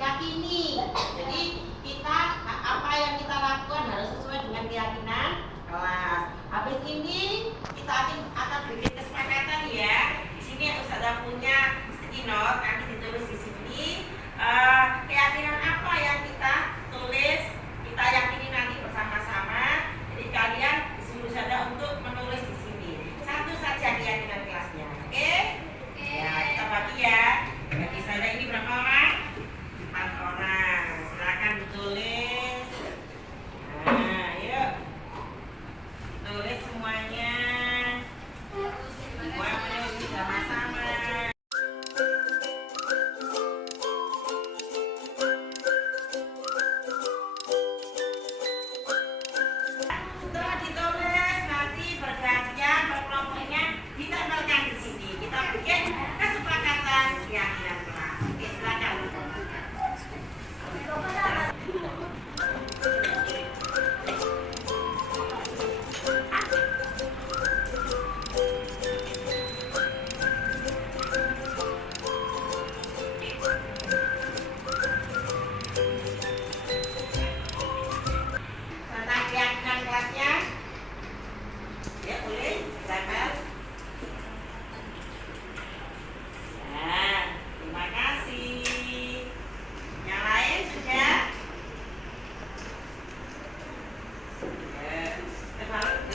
yakini. Jadi kita apa yang kita lakukan harus sesuai dengan keyakinan kelas. Habis ini kita akan bikin kesepakatan ya. Di sini Ustazah punya sticky note, nanti ditulis di sini keyakinan apa yang kita tulis, kita yakini nanti bersama-sama. Jadi kalian disuruh saja untuk menulis di sini. Satu saja keyakinan kelasnya, oke? Ya, kita bagi ya. Bagi saja ini berapa orang? 4 orang. Silakan ditulis. Nah, yuk. Tulis semuanya. Semua menulis sama-sama. Setelah ditulis nanti bergantian berkelompoknya ditempelkan di sini. Kita bikin kesepakatan keyakinan kelas. Oke, silakan. Tentang keyakinan kelasnya, ya boleh tempel. Nah, terima kasih. Yang lain sudah?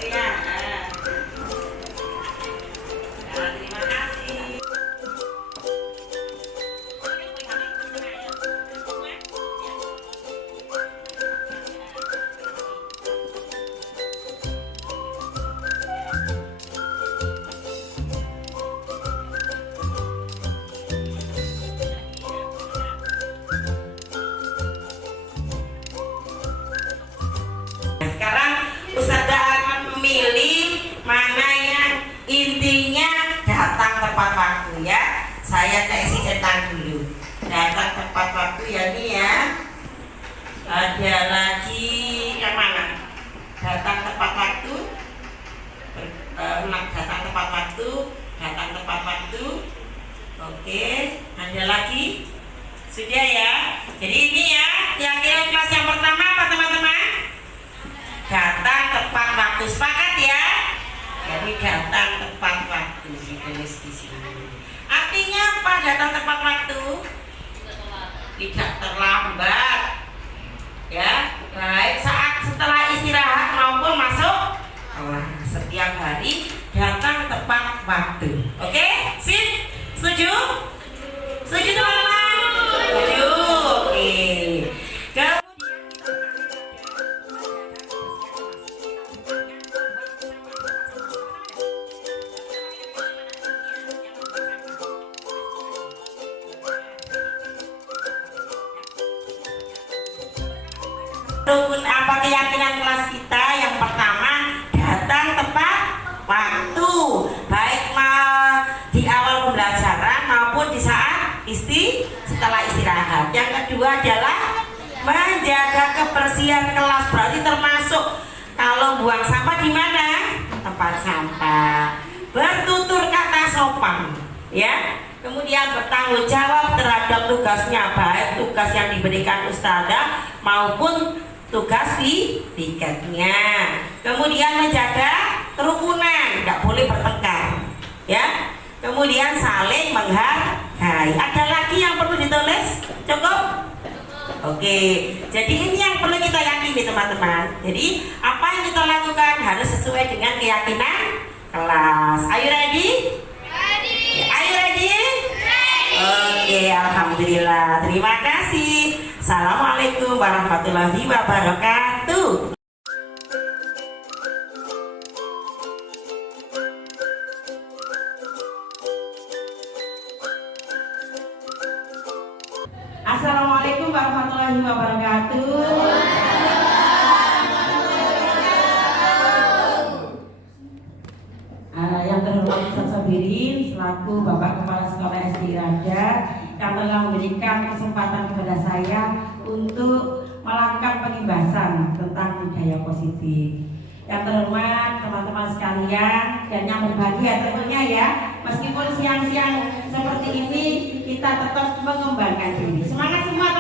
Ya, terima kasih. Sekarang Ustazah akan memilih mana yang intinya datang tepat waktu ya. Saya kasih centang dulu. Datang tepat waktu ya ini ya. Ada lagi yang mana? Datang tepat waktu. Datang tepat waktu. Datang tepat waktu. Oke, ada lagi? Sudah ya. Jadi ini ya, keyakinan kelas yang pertama apa teman-teman? Datang tepat waktu, sepakat ya? Jadi datang tepat waktu ditulis di sini. Artinya apa datang tepat waktu? Tidak terlambat. Ya, baik saat setelah istirahat maupun masuk kelas. Setiap hari datang tepat waktu. Oke, sip? Setuju? Setuju teman-teman? Setuju. Oke. Rukun apa keyakinan kelas kita yang pertama datang tepat waktu, baik di awal pembelajaran maupun di saat setelah istirahat. Yang kedua adalah menjaga kebersihan kelas, berarti termasuk kalau buang sampah di mana? Tempat sampah. Bertutur kata sopan, ya. Kemudian bertanggung jawab terhadap tugasnya, baik tugas yang diberikan ustazah maupun tugas di tiketnya. Kemudian menjaga kerukunan, tidak boleh bertengkar, ya. Kemudian saling menghargai. Ada lagi yang perlu ditulis? Cukup? Oke. Jadi ini yang perlu kita yakini teman-teman. Jadi apa yang kita lakukan harus sesuai dengan keyakinan kelas. Are you ready? Ready. Are you ready? Oke, alhamdulillah. Terima kasih. Assalamualaikum warahmatullahi wabarakatuh. Assalamualaikum warahmatullahi wabarakatuh. Yang terhormat Ustaz Sabirin selaku Bapak Kepala Sekolah SD Iraja yang telah memberikan kesempatan kepada saya untuk melakukan pengibasan tentang budaya positif. Yang terhormat teman-teman sekalian dan yang berbahagia tentunya ya, meskipun siang-siang seperti ini kita tetap mengembangkan diri. Semangat semua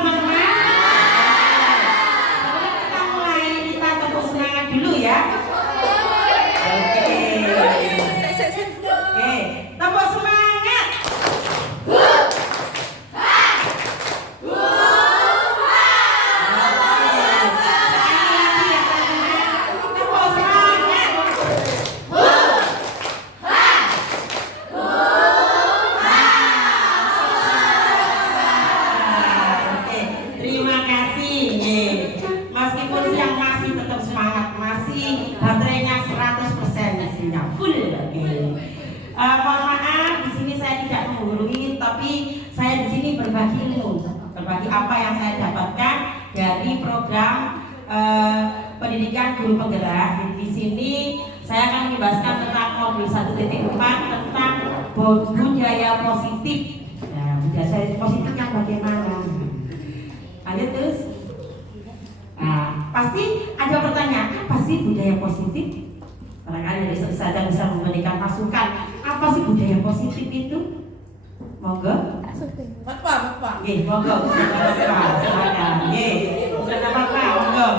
Mohon maaf, di sini saya tidak menggurui, tapi saya di sini berbagi ilmu, berbagi apa yang saya dapatkan dari program pendidikan guru penggerak. Jadi di sini saya akan membahaskan tentang modul 1.4 tentang budaya positif. Nah, budaya positif yang bagaimana? Lanjut terus. Nah, pasti ada pertanyaan, apa sih budaya positif? Barangkali dari saya bisa memberikan masukan. Apa sih budaya positif itu? Monggo. Bapak. Nggih, monggo. Silakan. Nggih. Silakan Bapak, monggo.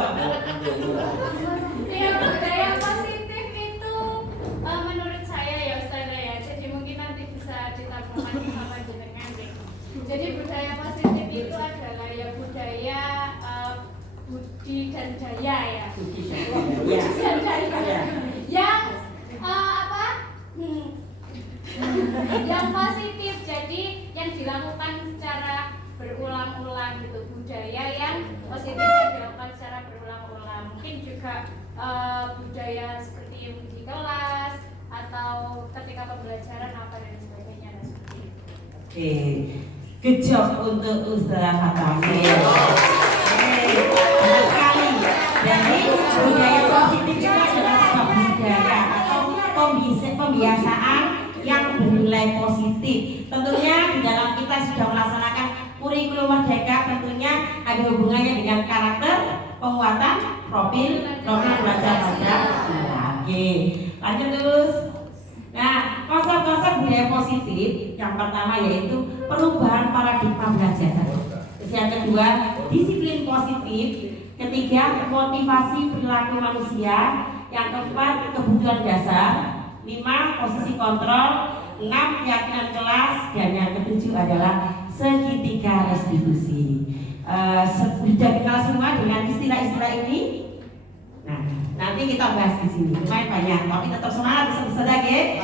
Ya, budaya positif itu menurut saya ya Ustazah ya. Jadi mungkin nanti bisa ditambahkan sama jenengan deh. Jadi budaya positif itu adalah ya budaya budi dan daya ya. Budi dan daya. Yang yang positif, jadi yang dilakukan secara berulang-ulang gitu. Budaya yang positif yang dilakukan secara berulang-ulang. Mungkin juga budaya seperti di kelas atau ketika pembelajaran apa dan sebagainya dan seperti itu. Oke, good job untuk Ustazah Fatami. Benar sekali. Jadi budaya positif itu adalah sebuah budaya atau pembiasaan yang bernilai positif. Tentunya di dalam kita sudah melaksanakan kurikulum merdeka, tentunya ada hubungannya dengan karakter, penguatan, profil belajar pada. Oke, lanjut terus. Nah, konsep-konsep budaya positif yang pertama yaitu perubahan paradigma belajar. Terus yang kedua, disiplin positif. Ketiga, motivasi perilaku manusia. Yang keempat, kebutuhan dasar. 5. Posisi kontrol. 6. Keyakinan kelas. Dan yang ketujuh adalah segitiga restitusi. Sudah kenal semua dengan istilah-istilah ini? Nah, nanti kita bahas di sini. Lumayan banyak, tapi tetap semangat, bisa lagi.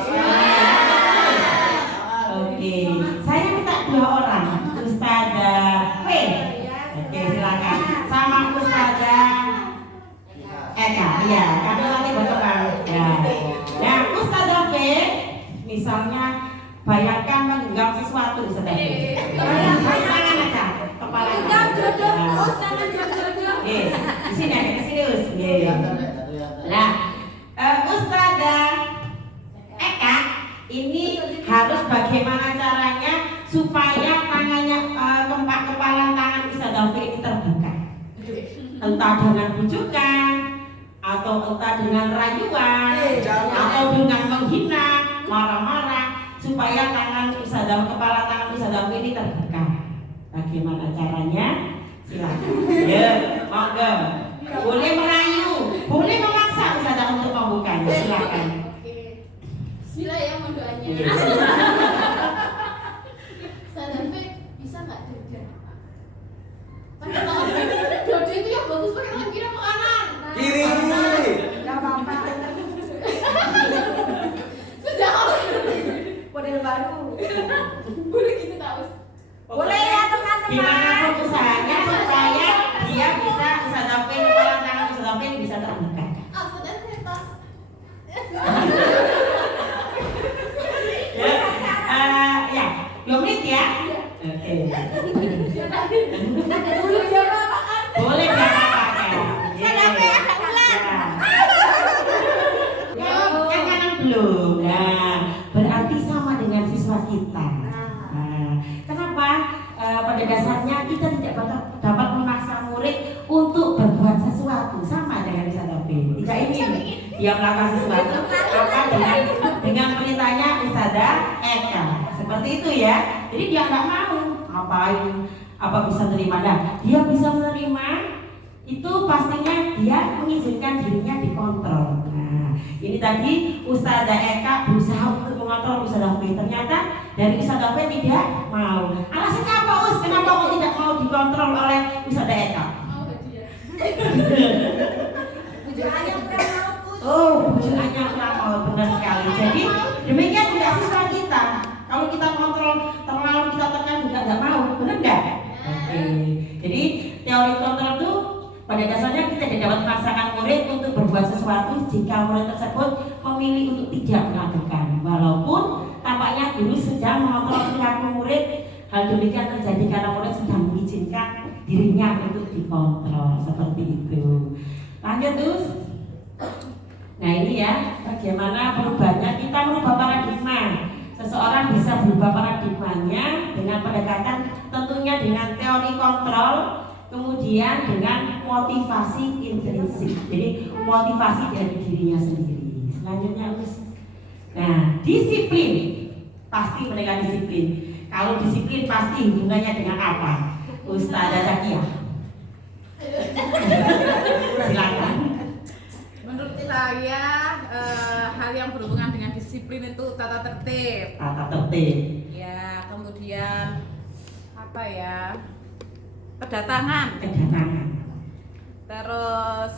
Oke, saya minta 2 orang, Ustazah V. Oke, silakan. Sama Ustazah Eka. Iya, kami nanti berkembang. Ya. Nah, Ustazah V, misalnya bayangkan menggenggam sesuatu, Ustazah V. Tangan aja, kepalanya. Oke, di sini ada di sini, Us. Nah, Ustazah Eka ini harus bagaimana caranya supaya tangannya kepala tangan Ustazah V ini terbuka. Entah dengan bujukan, atau entah dengan rayuan, atau dengan menghina, marah-marah, supaya kepala tangan Ustazah V ini terbuka. Bagaimana caranya? Silakan. Ya, monggo. Boleh merayu, boleh memaksa Ustazah untuk membukanya. Silakan. Bismillah ya mohon doanya. Ustazah V bisa nggak dada? Padahal dada itu yang bagus pakai tangan kiri atau kanan? Kiri. Gak apa-apa. Sudah. Model baru. Boleh gitu tahu? Boleh ya teman-teman. Gimana pun usahanya supaya dia bisa Ustazah V, kepala tangan Ustazah V bisa terbuka. Ustazah setas. Ya, 2 menit ya. Oke. Boleh ya apaan? Boleh ya pakai. Yang kanan belum. Nah, berarti sama dengan siswa kita. Nah, kenapa? Pada dasarnya kita tidak dapat memaksa murid untuk berbuat sesuatu, sama dengan Ustazah V. Tidak ingin dia melakukan sesuatu apa dengan perintahnya Ustazah Eka. Seperti itu ya. Jadi dia nggak mau ngapain, apa bisa menerima. Nah, dia bisa menerima itu pastinya dia mengizinkan dirinya dikontrol. Nah, ini tadi Ustazah Eka berusaha untuk mengontrol Ustazah V. Ternyata dari Ustazah V tidak mau. Alasannya apa, Us? Kenapa kok tidak mau dikontrol oleh Ustazah Eka? Mau hadiah. Bujukannya kurang mau, Us. Oh, bujukannya kurang mau, benar sekali. Jadi demikian juga siswa kita. Kalau kita kontrol terlalu kita tekan juga nggak mau, benar nggak? Oke. Jadi teori kontrol itu pada dasarnya kita tidak dapat memaksakan murid untuk berbuat sesuatu jika murid tersebut memilih untuk tidak melakukan, walaupun tampaknya guru sedang mengontrol perilaku murid. Hal demikian terjadi karena murid sedang mengizinkan dirinya untuk dikontrol, seperti itu. Lanjut terus. Nah ini ya, bagaimana perubahannya, kita merubah paradigma. Seseorang bisa berubah paradigmanya dengan pendekatan tentunya dengan teori kontrol, kemudian dengan motivasi intrinsik. Jadi motivasi dari dirinya sendiri. Selanjutnya terus. Nah, disiplin. Pasti mereka disiplin. Kalau disiplin pasti hubungannya dengan apa? Ustazah Zakia. Silakan. Menurut saya hal yang berhubungan dengan disiplin itu tata tertib. Tata tertib. Ya, kemudian apa ya? Kedatangan. Kedatangan. Terus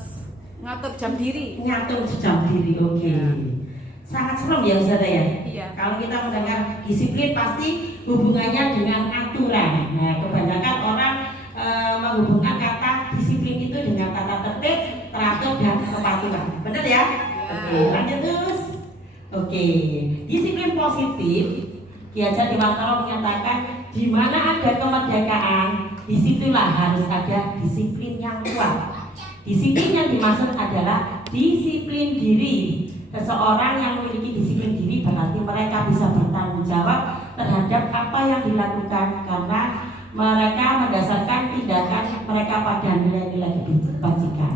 ngatur jam diri. Ngatur jam diri. Oke. Sangat serem ya Ustazah ya. Iya. Kalau kita mendengar disiplin pasti hubungannya dengan aturan. Nah, kebanyakan orang menghubungkan kata disiplin itu dengan tata tertib, teratur dan kepatuhan. Benar ya? Oke, lanjut terus. Oke, disiplin positif. Ki Hajar Dewantara menyatakan di mana ada kemerdekaan, disitulah harus ada disiplin yang kuat. Disiplin yang dimaksud adalah disiplin diri. Seseorang yang memiliki disiplin diri berarti mereka bisa bertanggung jawab terhadap apa yang dilakukan karena mereka mendasarkan tindakan mereka pada nilai-nilai kebajikan.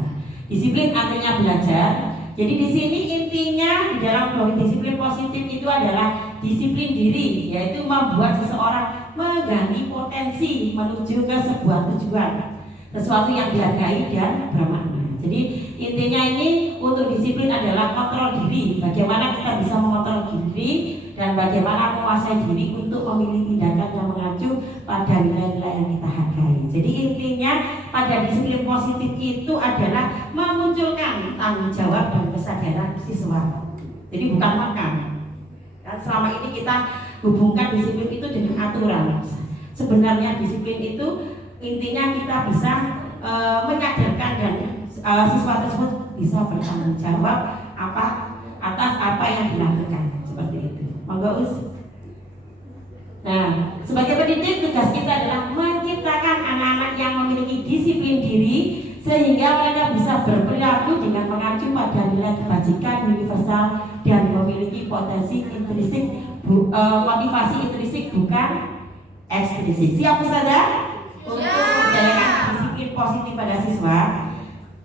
Disiplin artinya belajar. Jadi di sini intinya di dalam teori disiplin positif itu adalah disiplin diri, yaitu membuat seseorang menggali potensi menuju ke sebuah tujuan, sesuatu yang dihargai dan bermakna. Jadi intinya ini untuk disiplin adalah kontrol diri. Bagaimana kita bisa mengontrol diri dan bagaimana menguasai diri untuk memilih tindakan yang mengacu pada nilai-nilai yang kita hargai. Jadi intinya pada disiplin positif itu adalah memunculkan tanggung jawab dan kesadaran siswa. Jadi bukan makan. Dan selama ini kita hubungkan disiplin itu dengan aturan. Sebenarnya disiplin itu intinya kita bisa menyadarkan dan siswa tersebut bisa bertanggung jawab atas apa yang dilakukan, seperti itu. Monggo Us. Nah, sebagai pendidik tugas kita adalah menciptakan anak-anak yang memiliki disiplin diri sehingga mereka bisa berperilaku dengan mengacu pada nilai kebajikan universal dan memiliki potensi intrinsik, motivasi intrinsik bukan ekstrinsik. Siap Ustazah? Untuk menjalankan disiplin positif pada siswa.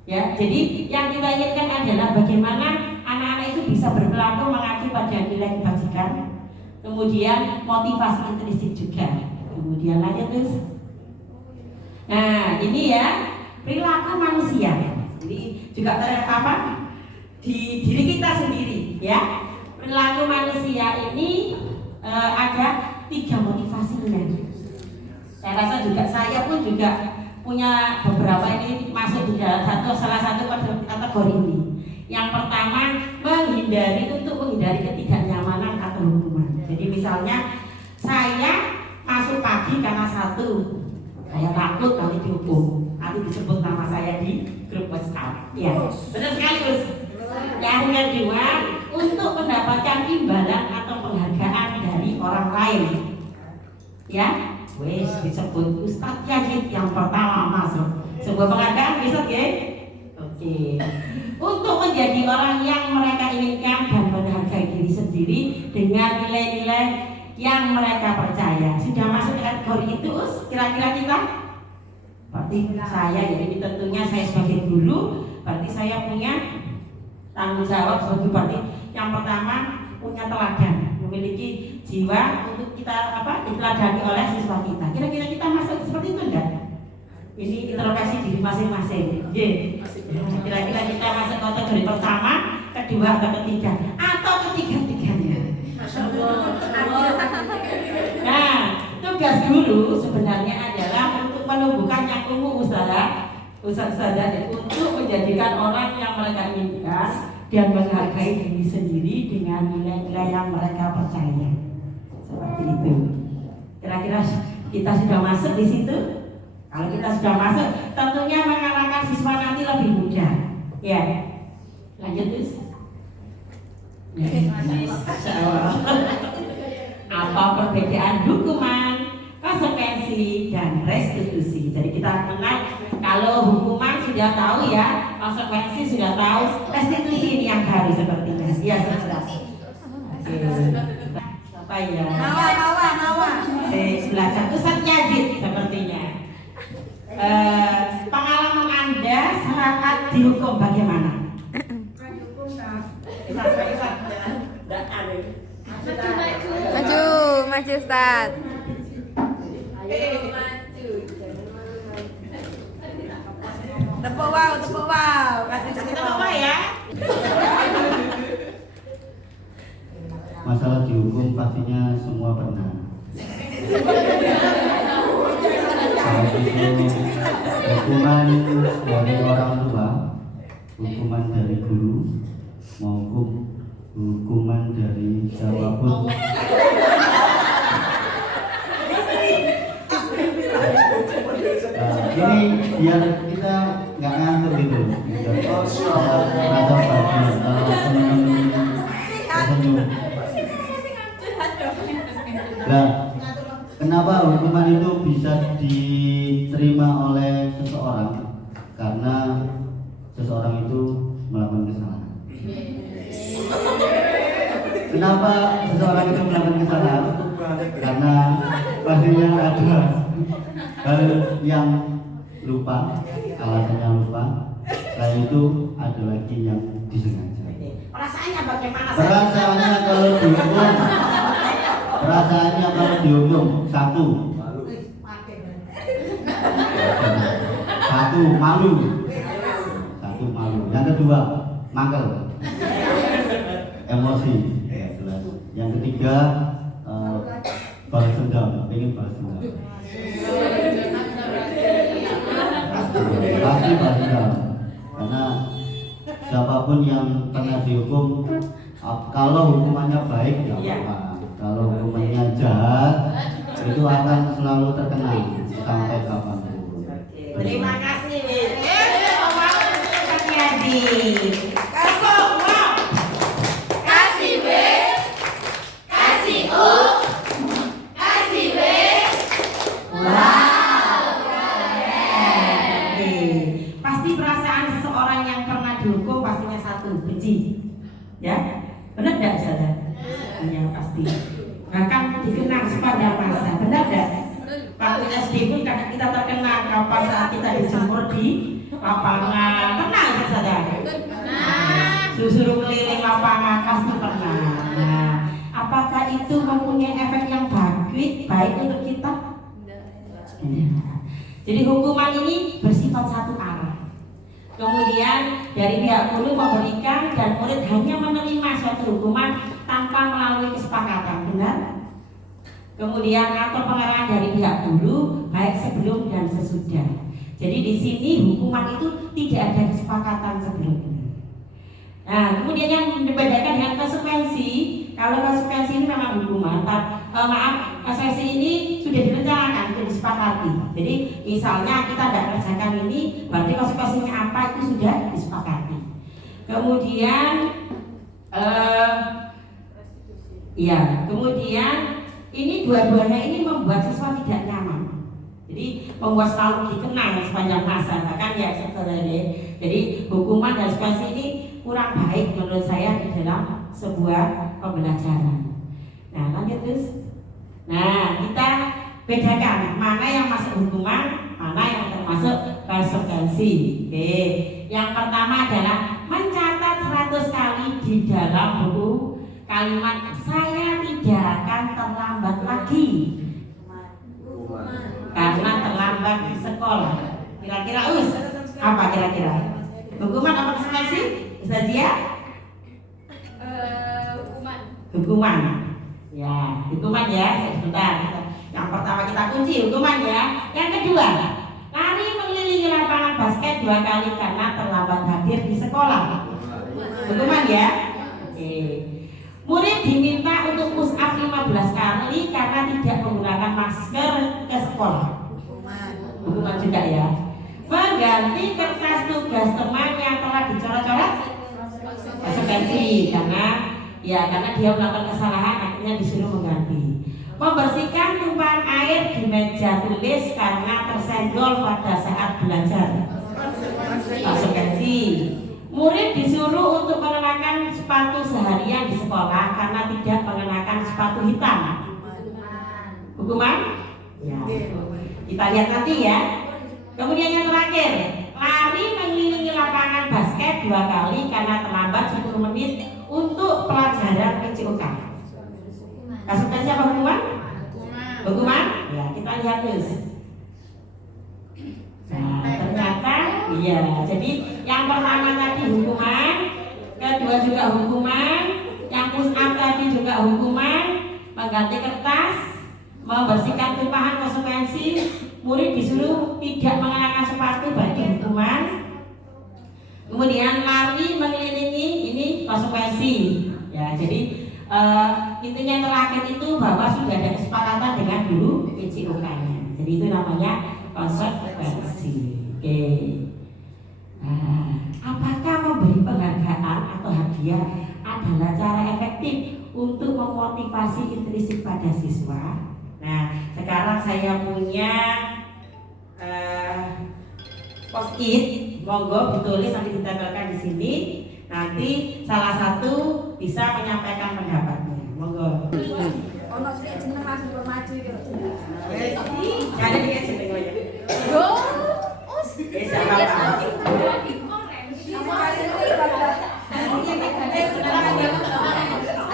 Ya, jadi yang kita inginkan adalah bagaimana anak-anak itu bisa berperilaku mengacu pada nilai kebajikan, kemudian motivasi intrinsik juga. Kemudian lanjut terus. Nah, ini ya perilaku manusia. Jadi juga apa? Di diri kita sendiri, ya. Perilaku manusia ini ada 3 motivasinya. Saya rasa juga saya pun juga punya beberapa ini masuk di dalam salah satu kategori ini. Yang pertama menghindari ketidaknyamanan atau hukuman. Jadi misalnya saya masuk pagi karena satu, saya takut nanti dihukum, nanti disebut nama saya di grup WhatsApp. Ya, benar sekali Gus. Yang kedua untuk mendapatkan imbalan atau penghargaan dari orang lain. Ya. Wes disebut Ustadz Yazid yang pertama masuk. Sebuah penghargaan bisa ya? Oke. Untuk menjadi orang yang mereka inginkan dan menghargai diri sendiri dengan nilai-nilai yang mereka percaya. Sudah masuk kategori itu, kira-kira kita? Berarti saya ya, ini tentunya saya sebagai guru, berarti saya punya tanggung jawab sebagai berarti yang pertama punya teladan, memiliki jiwa untuk kita diteladani oleh siswa kita. Kira-kira kita masuk seperti itu enggak? Ini introspeksi diri masing-masing. Kira-kira kita masuk kategori pertama, kedua atau ketiga, atau ketiga-tiganya. Nah, tugas guru sebenarnya adalah untuk menumbuhkan yang usaha untuk menjadikan orang yang mereka inginkan dan menghargai diri sendiri dengan nilai-nilai yang mereka percaya. Seperti itu. Kira-kira kita sudah masuk di situ? Kalau kita sudah masuk, tentunya mengarahkan siswa nanti lebih mudah. Ya, lanjut terus. perbedaan hukuman, konsekuensi, dan restitusi. Jadi kita kenal kalau hukuman sudah tahu ya, konsekuensi sudah tahu, restitusi ini yang baru sepertinya. Iya, sudah. Oke. Apa ya? Nawa. Belajar Ustaz Yazid sepertinya. Pengalaman Anda saat dihukum bagaimana? Maju Ustaz. Tepuk wow. Kasih Kita apa ya? Masalah dihukum pastinya semua pernah. Baik itu hukuman dari orang tua, hukuman dari guru, maupun hukuman dari siapapun. Nah, ini biar kita nggak ngantuk gitu. Rasa bahagia kalau teman-teman tersenyum. Nah, kenapa hukuman itu bisa diterima oleh seseorang? Karena seseorang itu melakukan kesalahan. Kenapa seseorang itu melakukan kesalahan? Karena pastinya ada hal yang lupa, alasannya lupa. Selain itu ada lagi yang disengaja. Perasaannya bagaimana? Perasaannya kalau dihukum satu malu. Yang kedua mangkel, emosi, jelas. Yang ketiga balas dendam, pengen balas dendam. Pasti balas dendam, karena siapapun yang pernah dihukum, kalau hukumannya baik ya apa. Kalau hukumannya jahat, itu akan selalu terkenang sampai kapanpun. Terima kasih. Ustaz Yazid. Kasih B, kasih U, kasih B. Pasti perasaan seseorang yang pernah dihukum pastinya satu, benci. Ya, benar tidak saudara? Ya pasti. Bahkan dikenang sepanjang masa, benar tidak? Waktu SD pun kadang kita terkenang kapan saat kita dijemur di lapangan, pernah ya saudara? Suruh keliling lapangan pasti pernah. Nah, apakah itu mempunyai efek yang baik untuk kita? Jadi hukuman ini bersifat satu arah. Kemudian dari pihak guru memberikan dan murid hanya menerima suatu hukuman tanpa melalui kesepakatan, benar? Kemudian atau pengarahan dari pihak guru baik sebelum dan sesudah. Jadi di sini hukuman itu tidak ada kesepakatan sebelumnya. Nah, kemudian yang membedakan dengan konsekuensi, kalau konsekuensi ini memang hukuman, konsekuensi ini sudah direncanakan, sudah disepakati. Jadi misalnya kita tidak kerjakan ini, berarti konsekuensinya apa itu sudah disepakati. Kemudian kemudian ini dua-duanya ini membuat siswa tidak nyaman. Jadi membuat selalu dikenang sepanjang masa, bahkan ya saudara. Jadi hukuman dan konsekuensi ini kurang baik menurut saya di dalam sebuah pembelajaran. Nah, lanjut terus. Nah, kita bedakan mana yang masuk hukuman, mana yang termasuk konsekuensi. Oke. Yang pertama adalah mencatat 100 kali di dalam buku kalimat saya tidak akan terlambat lagi karena terlambat di sekolah. Kira-kira apa kira-kira? Hukuman apa konsekuensi? Ustaz Zia? Hukuman. Ya, hukuman ya. Sebentar. Yang pertama kita kunci hukuman ya. Yang kedua, lari mengelilingi lapangan basket 2 kali karena terlambat hadir di sekolah. Hukuman ya. Oke. Murid diminta untuk push up 15 kali karena tidak menggunakan masker ke sekolah. Hukuman juga ya. Mengganti kertas tugas teman yang telah dicoret-coret, konsekuensi karena dia melakukan kesalahan akhirnya disuruh mengganti. Membersihkan tumpahan air di meja tulis karena tersenggol pada saat belajar. Konsekuensi. Murid disuruh untuk mengenakan sepatu seharian di sekolah karena tidak mengenakan sepatu hitam. Hukuman? Ya. Kita lihat nanti ya. Kemudian yang terakhir, lari mengelilingi lapangan basket 2 kali karena terlambat 10 menit untuk pelajaran PCOK. Konsekuensi apa hukuman? Hukuman? Ya, kita lihat terus. Nah, ternyata iya. Jadi yang pertama tadi hukuman, kedua juga hukuman, yang push up tadi juga hukuman, mengganti kertas, membersihkan tumpahan konsekuensi, murid disuruh tidak mengenakan sepatu berarti hukuman. Kemudian lari mengelilingi ini konsekuensi. Ya, jadi intinya yang terakhir itu bahwa sudah ada kesepakatan dengan guru PCOK-nya. Jadi itu namanya konsekuensi. Oke. Nah, apakah memberi penghargaan atau hadiah adalah cara efektif untuk memotivasi intrinsik pada siswa? Nah, sekarang saya punya post-it, monggo ditulis nanti ditempelkan di sini. Nanti salah satu bisa menyampaikan pendapatnya. Monggo. Ono sing jeneng langsung maju iki. Ada di sini aja. Yo. Siapa?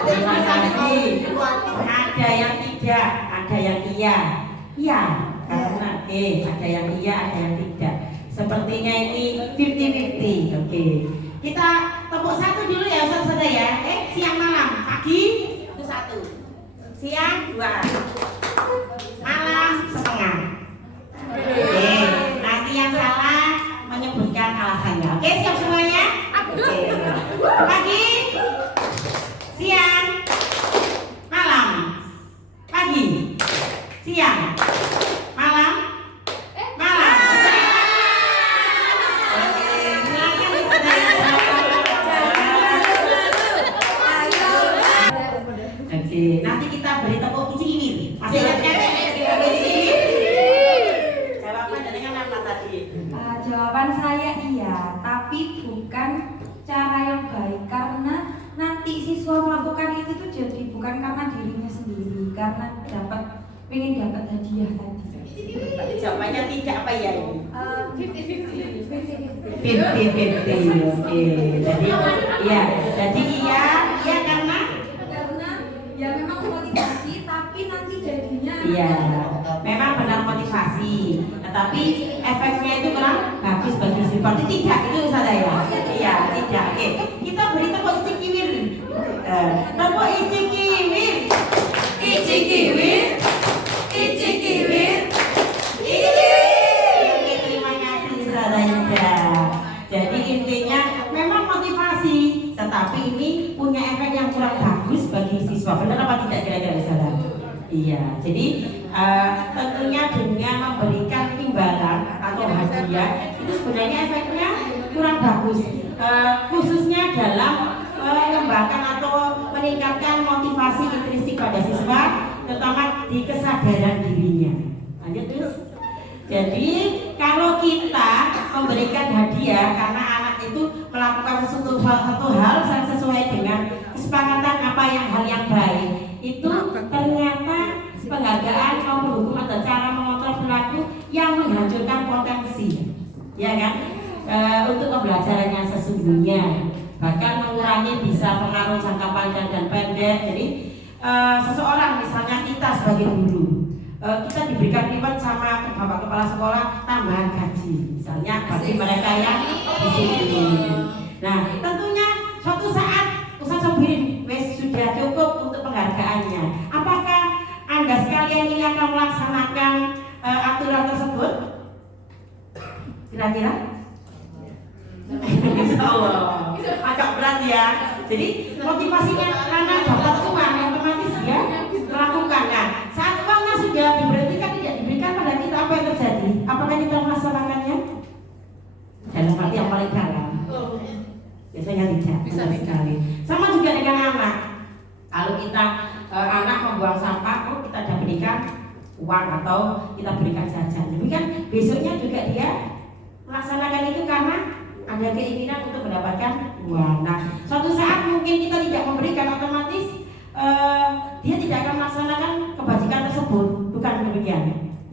Terima kasih. Ada yang tidak, ada yang iya. Iya, karena ada yang iya, ada yang tidak. Sepertinya ini 50-50. Oke. Kita tepuk satu dulu ya saudara ya. Siang malam, pagi itu 1. Siang 2. Malam setengah. Oke. Nanti yang salah menyebutkan alasannya. Oke, siap semuanya? Oke. Pagi, siang, malam. Pagi, siang, malam, malam. Oke, silakan Oke, nanti kita beri tepuk kicik-kicik. Masih ingat kan? Kicik-kicik. Jawaban dengan apa tadi? Jawaban saya iya, tapi bukan cara yang baik karena nanti siswa melakukan itu tuh jadi bukan karena dirinya sendiri, karena pengen dapat hadiah tadi. Jawabannya tidak apa ya ini? 50-50. 50-50. Oke. Jadi iya, iya karena Ya memang motivasi, tapi nanti jadinya iya, memang benar motivasi, tetapi efeknya itu kurang bagus bagi seperti tidak itu saya. Iya, tidak. Oke, kita beri tepuk icik-kiwir. Tepuk icik-kiwir. Icik-kiwir. Icik-kiwir. Oke, terima kasih saudara. Jadi intinya memang motivasi, tetapi ini punya efek yang kurang bagus bagi siswa. Benar apa tidak kira-kira saudara? Iya, jadi tentunya dengan memberikan imbalan atau hadiah itu sebenarnya efeknya kurang bagus, khususnya dalam mengembangkan atau meningkatkan motivasi intrinsik pada siswa, terutama di kesadaran dirinya. Lanjut terus. Jadi kalau kita memberikan hadiah karena anak itu melakukan satu hal yang sesuai dengan kesepakatan hal yang baik, itu ternyata penghargaan maupun hukum atau cara mengontrol perilaku yang menghancurkan potensi, ya kan, untuk pembelajaran yang sesungguhnya, bahkan mengurangi bisa pengaruh jangka panjang dan pendek. Jadi seseorang misalnya kita sebagai guru, kita diberikan reward sama bapak kepala sekolah tambahan gaji, misalnya bagi mereka yang disiplin. Nah, tentunya suatu saat Ustaz Sobirin sudah cukup untuk penghargaannya. Apakah Anda sekalian ini akan melaksanakan aturan tersebut? Kira-kira? Insya Allah. Agak berat ya. Jadi motivasinya karena dapat uang, otomatis ya melakukan. Nah, saat uangnya sudah diberhentikan, tidak diberikan pada kita, apa yang terjadi? Apakah kita melaksanakannya? Dalam arti yang paling dalam. Biasanya tidak. Bisa sekali. Sama juga dengan anak. Kalau kita anak membuang sampah, kita dapat uang atau kita berikan jajan. Tapi kan besoknya juga dia melaksanakan itu karena ada keinginan untuk mendapatkan uang. Nah, suatu saat mungkin kita tidak memberikan, otomatis dia tidak akan melaksanakan kebajikan tersebut, bukan demikian?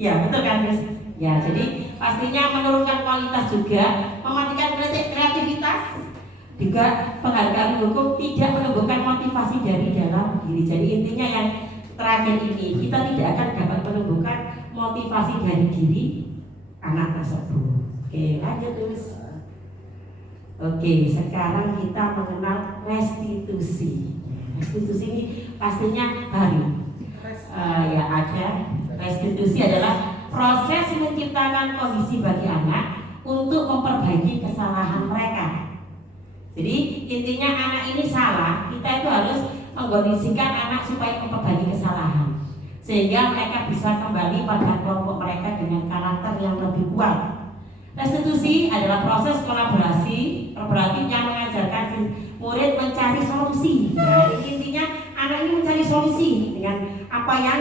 Ya, betul kan, Miss? Ya, jadi pastinya menurunkan kualitas juga, mematikan kreativitas, juga penghargaan hukum tidak menumbuhkan motivasi dari dalam diri. Jadi intinya yang terakhir ini, kita tidak akan dapat menumbuhkan motivasi dari diri anak tersebut. Oke, lanjut terus. Oke, sekarang kita mengenal restitusi. Restitusi ini pastinya baru. Ya, ada. Restitusi adalah proses menciptakan kondisi bagi anak untuk memperbaiki kesalahan mereka. Jadi intinya anak ini salah, kita itu harus mengkondisikan anak supaya memperbaiki kesalahan, sehingga mereka bisa kembali pada kelompok mereka dengan karakter yang lebih kuat. Restitusi adalah proses kolaborasi kooperatif yang mengajarkan si murid mencari solusi. Nah, ini intinya anak ini mencari solusi dengan apa yang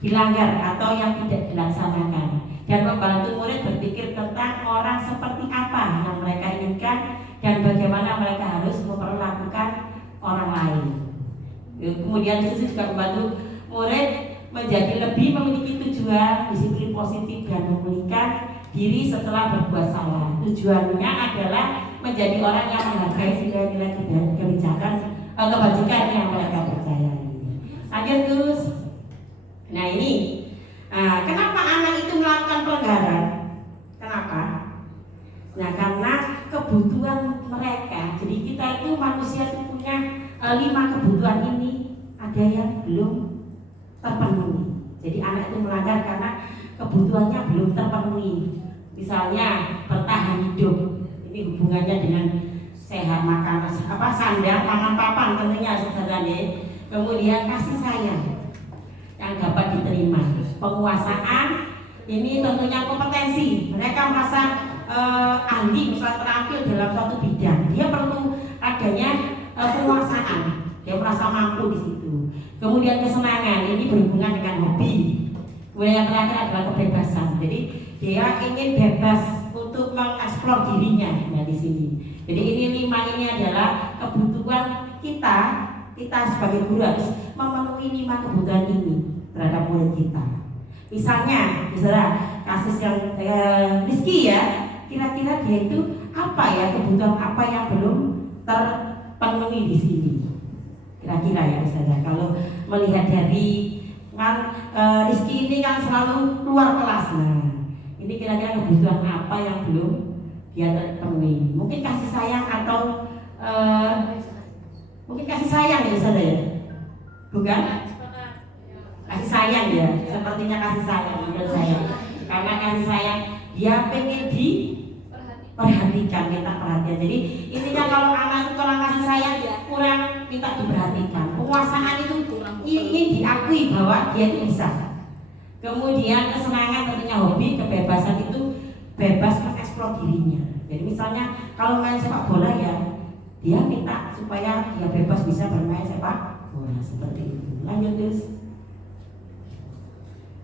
dilanggar atau yang tidak dilaksanakan, dan membantu murid berpikir tentang orang seperti apa yang mereka inginkan dan bagaimana mereka harus memperlakukan orang lain. Kemudian restitusi juga membantu murid menjadi lebih memiliki tujuan, disiplin positif, dan memulihkan diri setelah berbuat salah. Tujuannya adalah menjadi orang yang menghargai nilai-nilai kebijakan atau kebajikan yang mereka percayai. Lanjut terus. Nah ini, kenapa anak itu melakukan pelanggaran? Kenapa? Nah karena kebutuhan mereka. Jadi kita itu manusia itu punya 5 kebutuhan ini, ada yang belum terpenuhi. Jadi anak itu melanggar karena kebutuhannya belum terpenuhi. Misalnya bertahan hidup, ini hubungannya dengan sehat, makan sandang, pangan papan tentunya sederhana. Kemudian kasih sayang yang dapat diterima, penguasaan, ini tentunya kompetensi. Mereka merasa ahli, misalnya terampil dalam suatu bidang, dia perlu adanya penguasaan, dia merasa mampu di situ. Kemudian kesenangan, ini berhubungan dengan hobi. Kemudian yang terakhir adalah kebebasan. Jadi dia ingin bebas untuk mengeksplor dirinya. Nah di sini. Jadi ini 5 ini adalah kebutuhan kita sebagai guru harus memenuhi 5 kebutuhan ini terhadap murid kita. Misalnya kasus yang Rizky ya, kira-kira dia itu apa ya, kebutuhan apa yang belum terpenuhi di sini? Kira-kira ya misalnya kalau melihat dari kan Rizky ini kan selalu keluar kelas. Nah, ini kira-kira kebutuhan apa yang belum dia terpenuhi? Mungkin kasih sayang atau mungkin kasih sayang ya misalnya ya? Bukan? Kasih sayang ya, sepertinya kasih sayang menurut saya. Karena kasih sayang dia pengen diperhatikan, minta perhatian. Jadi intinya kalau anak itu kurang kasih sayang, kurang minta diperhatikan. Penguasaan itu ingin diakui bahwa dia itu bisa. Kemudian kesenangan tentunya hobi, kebebasan itu bebas mengeksplor dirinya. Jadi misalnya kalau main sepak bola ya, dia minta supaya dia bebas bisa bermain sepak bola seperti itu. Lanjut terus.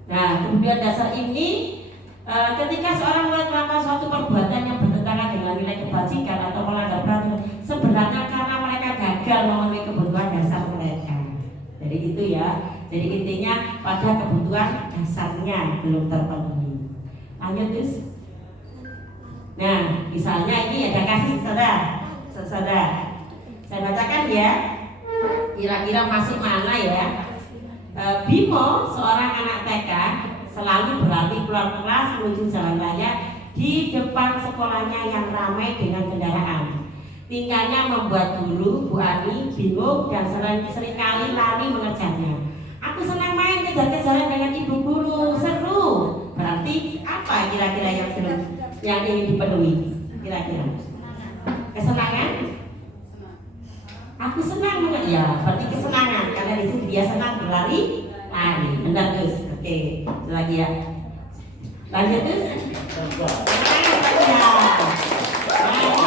Nah, kemudian dasar ini ketika seorang murid melakukan suatu perbuatan yang bertentangan dengan nilai kebajikan atau melanggar peraturan, sebenarnya karena mereka gagal memenuhi kebutuhan dasar mereka. Jadi itu ya. Jadi intinya pada kebutuhan dasarnya belum terpenuhi. Lanjut terus. Nah, misalnya ini ada kasih saudara. Saya bacakan ya. Kira-kira masih mana ya? Bimo, seorang anak TK, selalu berlari keluar kelas menuju jalan raya di depan sekolahnya yang ramai dengan kendaraan. Tingkahnya membuat guru, Bu Ani, bingung dan seringkali lari mengejarnya. Aku senang main kejar-kejaran dengan ibu guru, seru. Berarti apa kira-kira yang ingin dipenuhi? Kira-kira kesenangan? Aku senang banget ya, berarti kesenangan karena di situ dia senang berlari. Benar Gus. Oke, lagi ya. Lanjut Gus.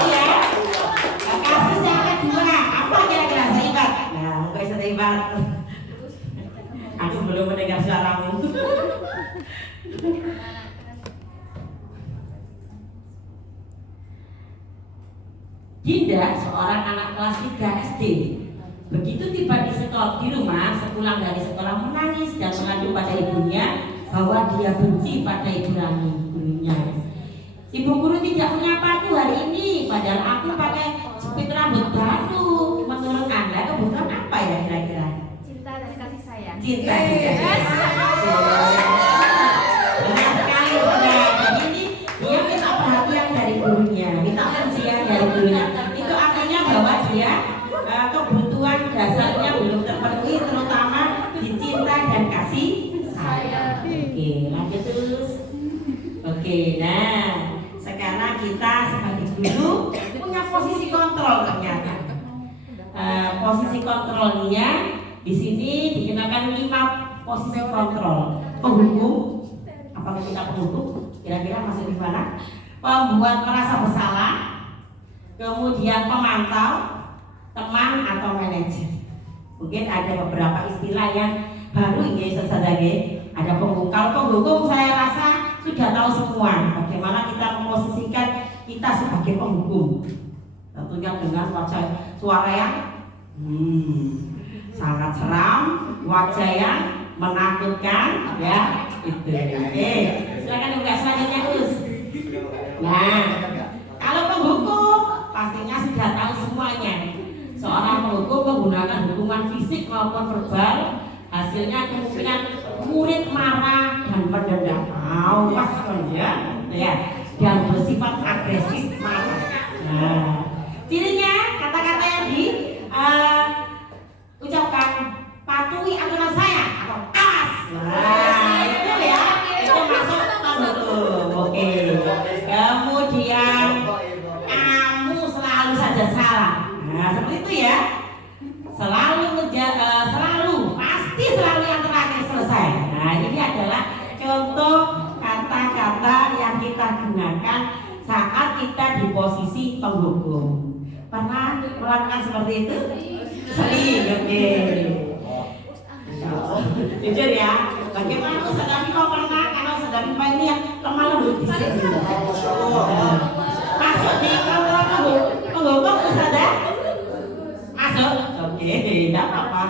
Ya. Kasih saya kedua, apa kira-kira saya ingat? Nah, mungkin saya ingat. Aku belum mendengar suaramu. Dinda, seorang anak kelas 3 SD, begitu tiba di rumah, sepulang dari sekolah menangis dan mengadu pada ibunya bahwa dia benci pada Ibu Rani, gurunya. Ibu guru tidak menyapaku hari ini, padahal aku pakai jepit rambut baru. Menurut Anda kebutuhan apa ya kira-kira? Cinta dan kasih sayang. Cinta dan kasih sayang. Benar sekali, saudara. Jadi ini dia minta perhatian dari gurunya, minta pujian dari gurunya. Itu artinya bahwa dia kebutuhan dasarnya belum terpenuhi, terutama di cinta dan kasih sayang. Oke, lanjut terus. Oke, nah sekarang kita sebagai guru punya posisi kontrol ternyata. Posisi kontrolnya di sini dikenakan 5 posisi kontrol. Penghukum, apakah kita penghukum? Kira-kira masuk di mana? Pembuat merasa bersalah, kemudian pemantau, teman atau manajer. Mungkin ada beberapa istilah yang baru ya sesadage. Ada penghukum. Kalau penghukum saya rasa sudah tahu semua bagaimana kita memposisikan kita sebagai penghukum. Tentunya dengan wajah suara yang sangat seram, wajah yang menakutkan, ya itu. Oke, silakan buka selanjutnya Gus. Nah, kalau penghukum pastinya sudah tahu semuanya. Seorang penghukum menggunakan hukuman fisik maupun verbal, hasilnya kemungkinan murid marah dan mendendam. Awas ya, dan bersifat agresif marah. Nah, cirinya kata-kata yang ucapkan patuhi aturan saya atau awas. Nah, itu ya, itu masuk penghukum. Oke. Kemudian kamu selalu saja salah. Nah, seperti itu ya. Pasti selalu yang terakhir selesai. Nah, ini adalah contoh kata-kata yang kita gunakan saat kita di posisi penghukum. Pernah melakukan seperti itu? Sering, oke. Jujur ya, bagaimana tuh Saudari kau pernah kalau Saudari ini yang lemah lembut di sini? Masuk di kontrol penghukum tuh Saudari? Masuk? Oke, tidak apa-apa.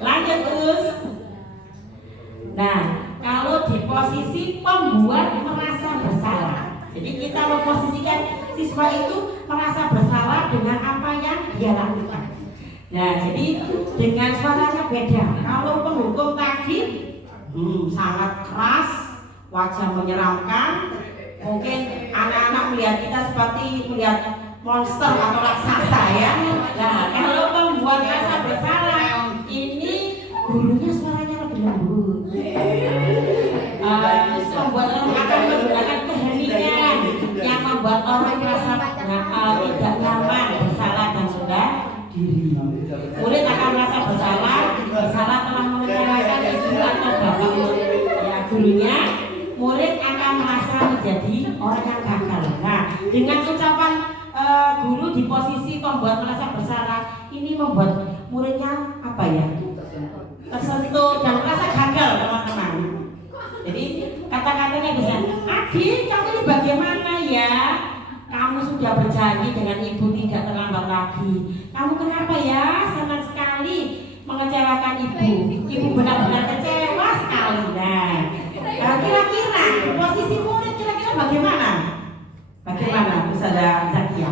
Lanjut terus. Nah, kalau di posisi pembuat merasa bersalah, jadi kita memposisikan siswa itu merasa bersalah dengan apa yang dia lakukan. Nah, jadi dengan suaranya beda. Kalau penghukum tadi sangat keras, wajah menyeramkan, mungkin anak-anak melihat kita seperti melihat monster atau raksasa ya. Nah, kalau pembuat rasa bersalah ini gurunya suaranya lebih lembut. Pembuat akan menggunakan keheningan yang membuat orang merasa tidak nyaman, bersalah dan sudah diri. Murid akan merasa bersalah telah mengecewakan ibu atau bapak ya gurunya. Murid akan merasa menjadi orang yang gagal. Nah, dengan ucapan guru di posisi pembuat merasa bersalah ini membuat muridnya apa ya? Tersentuh dan merasa gagal, teman-teman. Jadi kata-katanya bisa, adik kamu ini bagaimana ya? Kamu sudah berjanji dengan ibu tidak terlambat lagi. Kamu kenapa ya? Senang sekali mengecewakan ibu. Ibu benar-benar kecewa sekali. Nah, kira-kira posisi murid kira-kira bagaimana? Bagaimana, Ustazah Zakia?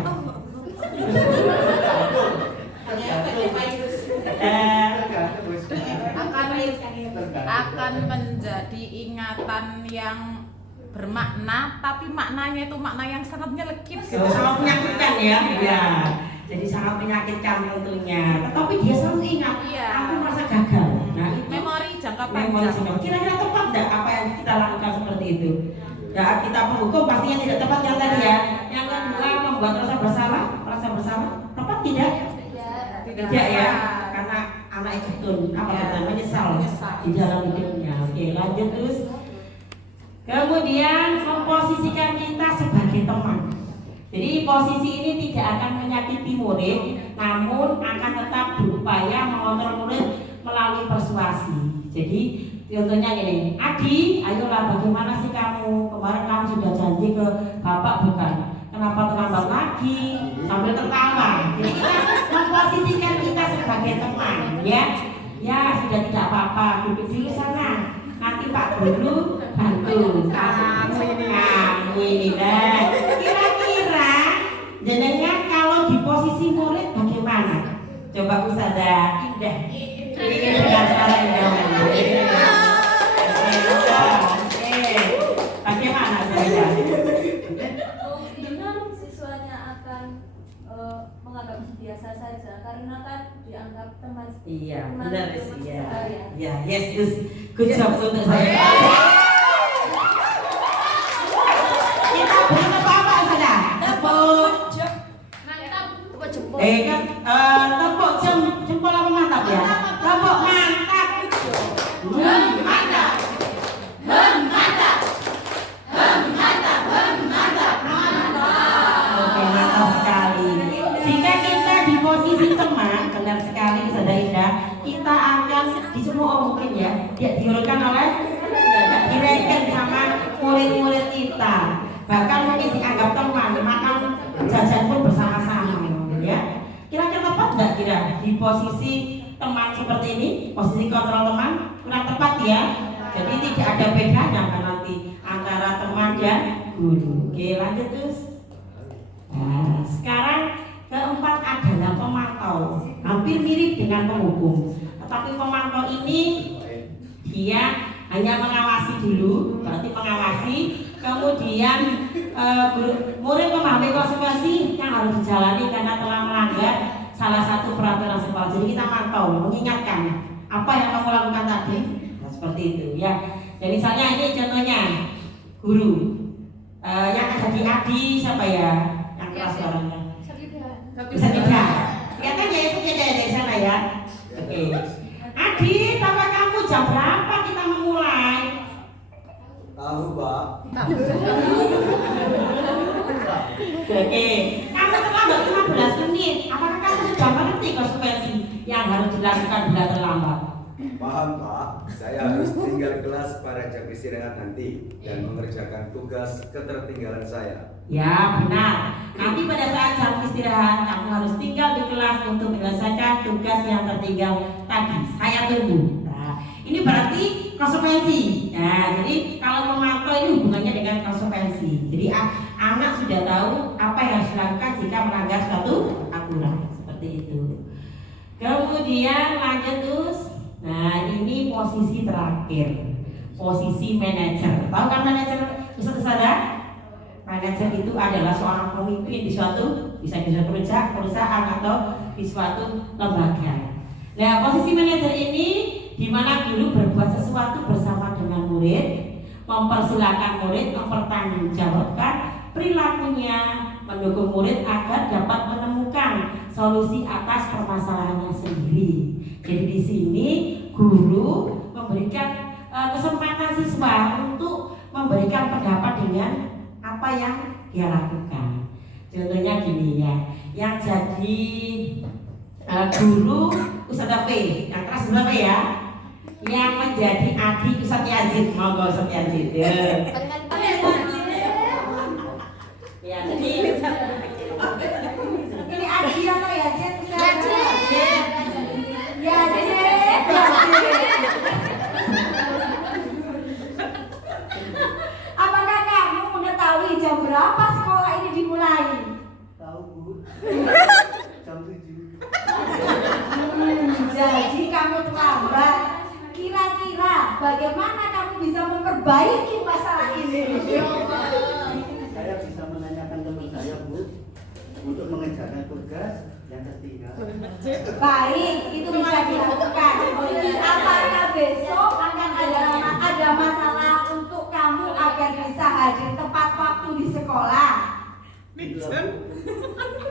akan menjadi ingatan yang bermakna, tapi maknanya itu makna yang sangat nyelekit. Sangat menyakitkan ya. Ya. Jadi sangat menyakitkan tentunya. Tetapi dia selalu ingat, aku merasa gagal. Nah, memori jangka memori panjang. jangka. Kira-kira tepat enggak apa yang kita lakukan seperti itu? Ya, kita menghukum pastinya tidak tepat yang tadi ya. Yang kedua membuat rasa bersalah, tepat tidak? Tidak ya, karena anak itu apa namanya menyesal di dalam hidupnya. Oke, lanjut terus. Kemudian memposisikan kita sebagai teman. Jadi posisi ini tidak akan menyakiti murid, namun akan tetap berupaya mengontrol murid melalui persuasi. Jadi contohnya ini, Adi, ayolah bagaimana sih kamu? Kemarin kamu sudah janji ke bapak bukan? kenapa terlambat lagi, sambil tertawa. Jadi kita memposisikan kita sebagai teman, ya. Ya sudah tidak apa-apa, duduk di sana. Nanti Pak Guru bantu. Kamu ini deh. Kira-kira jenengan kalau di posisi murid bagaimana? Coba Ustazah Indah. Ini dengan cara Indah. Bagaimana saya? Dengan siswanya akan menganggap biasa saja karena kan dianggap teman. Iya, teman benar teman sih ya. sebaya. Ya, yes, yes. Good job untuk saya. Kita beri tepuk apa saja? Tepuk. Mantap. Kan tepuk jempol apa mantap ya? Tepuk mantap. Mantap. Oke, mantap sekali. Jika kita di posisi teman, benar sekali Saudara Indah, kita akan dicemooh mungkin ya, diurutkan oleh direken sama murid-murid kita. Bahkan mungkin dianggap teman, makan jajan pun bersama-sama, ya. Kira-kira tepat nggak kira di posisi teman seperti ini, posisi kontrol teman kurang tepat ya. Jadi tidak ada bedanya kan nanti antara teman dan guru. Oke, lanjut terus. Nah, sekarang keempat adalah pemantau, hampir mirip dengan penghukum. Tetapi pemantau ini dia hanya mengawasi dulu, berarti mengawasi. Kemudian murid memahami konsekuensi yang harus dijalani karena telah melanggar salah satu peraturan sekolah. Jadi kita mantau, mengingatkan apa yang kamu lakukan tadi. Nah, seperti itu ya. Jadi misalnya ini contohnya guru yang ada di Adi siapa ya? Yang kelas suaranya. Bisa tidak? Kelihatan ya saja dari sana ya. Oke. Adi, tahukah kamu jam berapa kita memulai? Tahu, Pak. Oke. Kamu terlambat 15 menit. Apakah kamu sudah mengerti konsekuensi yang harus dilakukan bila terlambat? Paham, Pak. Saya harus tinggal kelas pada jam istirahat nanti dan mengerjakan tugas ketertinggalan saya. Ya, benar. Nanti pada saat jam istirahat kamu harus tinggal di kelas untuk menyelesaikan tugas yang tertinggal tadi. Saya tunggu. Nah, ini berarti konsekuensi. Nah, jadi kalau memantau ini hubungannya dengan konsekuensi. Jadi anak sudah tahu apa yang harus dilakukan jika melanggar suatu aturan. Seperti itu. Kemudian lanjut terus. Nah, ini posisi terakhir. Posisi manajer. Tahu kan manajer? Ustaz sadar? Manajer itu adalah seorang pemimpin di suatu bisa perusahaan atau di suatu lembaga. Nah, posisi manajer ini di mana guru berbuat sesuatu bersama dengan murid, mempersilahkan murid mempertanggungjawabkan perilakunya, mendukung murid agar dapat menemukan solusi atas permasalahannya sendiri. Jadi di sini guru memberikan kesempatan siswa untuk memberikan pendapat dengan apa yang dia lakukan. Contohnya gini ya, yang jadi guru Ustazah V, yang kelas Ustazah V ya, yang menjadi adik Ustaz Yazid, monggo Ustaz Yazid. Ya, jadi Ini Adi atau Yazid? Yazid. Apakah kamu mengetahui jam berapa sekolah ini dimulai? Tahu, Bu. Jam 7. Jadi kamu terlambat. Kira-kira bagaimana kamu bisa memperbaiki masalah ini? Saya bisa menanyakan teman saya, Bu, untuk mengerjakan tugas yang tertinggal. Baik, itu bisa dilakukan. Apakah besok akan ada masalah untuk kamu agar bisa hadir tepat waktu di sekolah?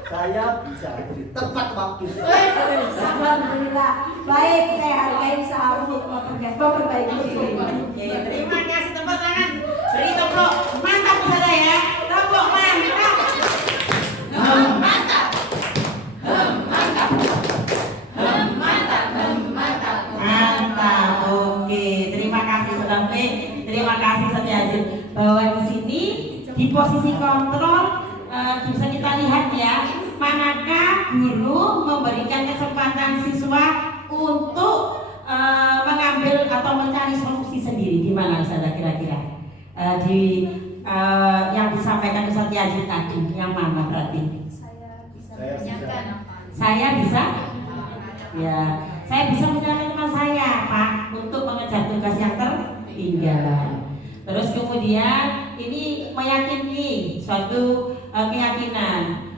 Saya bisa hadir tepat waktu. Alhamdulillah. Baik, saya hargai usaha untuk memperbaiki diri. Oke, terima kasih, tepuk tangan. Beri tepuk mantap saudara ya. Tepuk mantap. Mantap. Mantap. Oke, terima kasih Saudara P. Terima kasih Saudara Yazid. Bahwa di sini di posisi kontrol bisa kita lihat ya, manakah guru memberikan kesempatan siswa untuk mengambil atau mencari solusi sendiri. Di mana Ustazah kira-kira? Yang disampaikan Ustaz Yazid tadi, yang mana berarti? Saya bisa? Ya, saya bisa menyalahkan teman saya, Pak, untuk mengejar tugas yang tertinggal. Terus kemudian ini meyakini suatu keyakinan.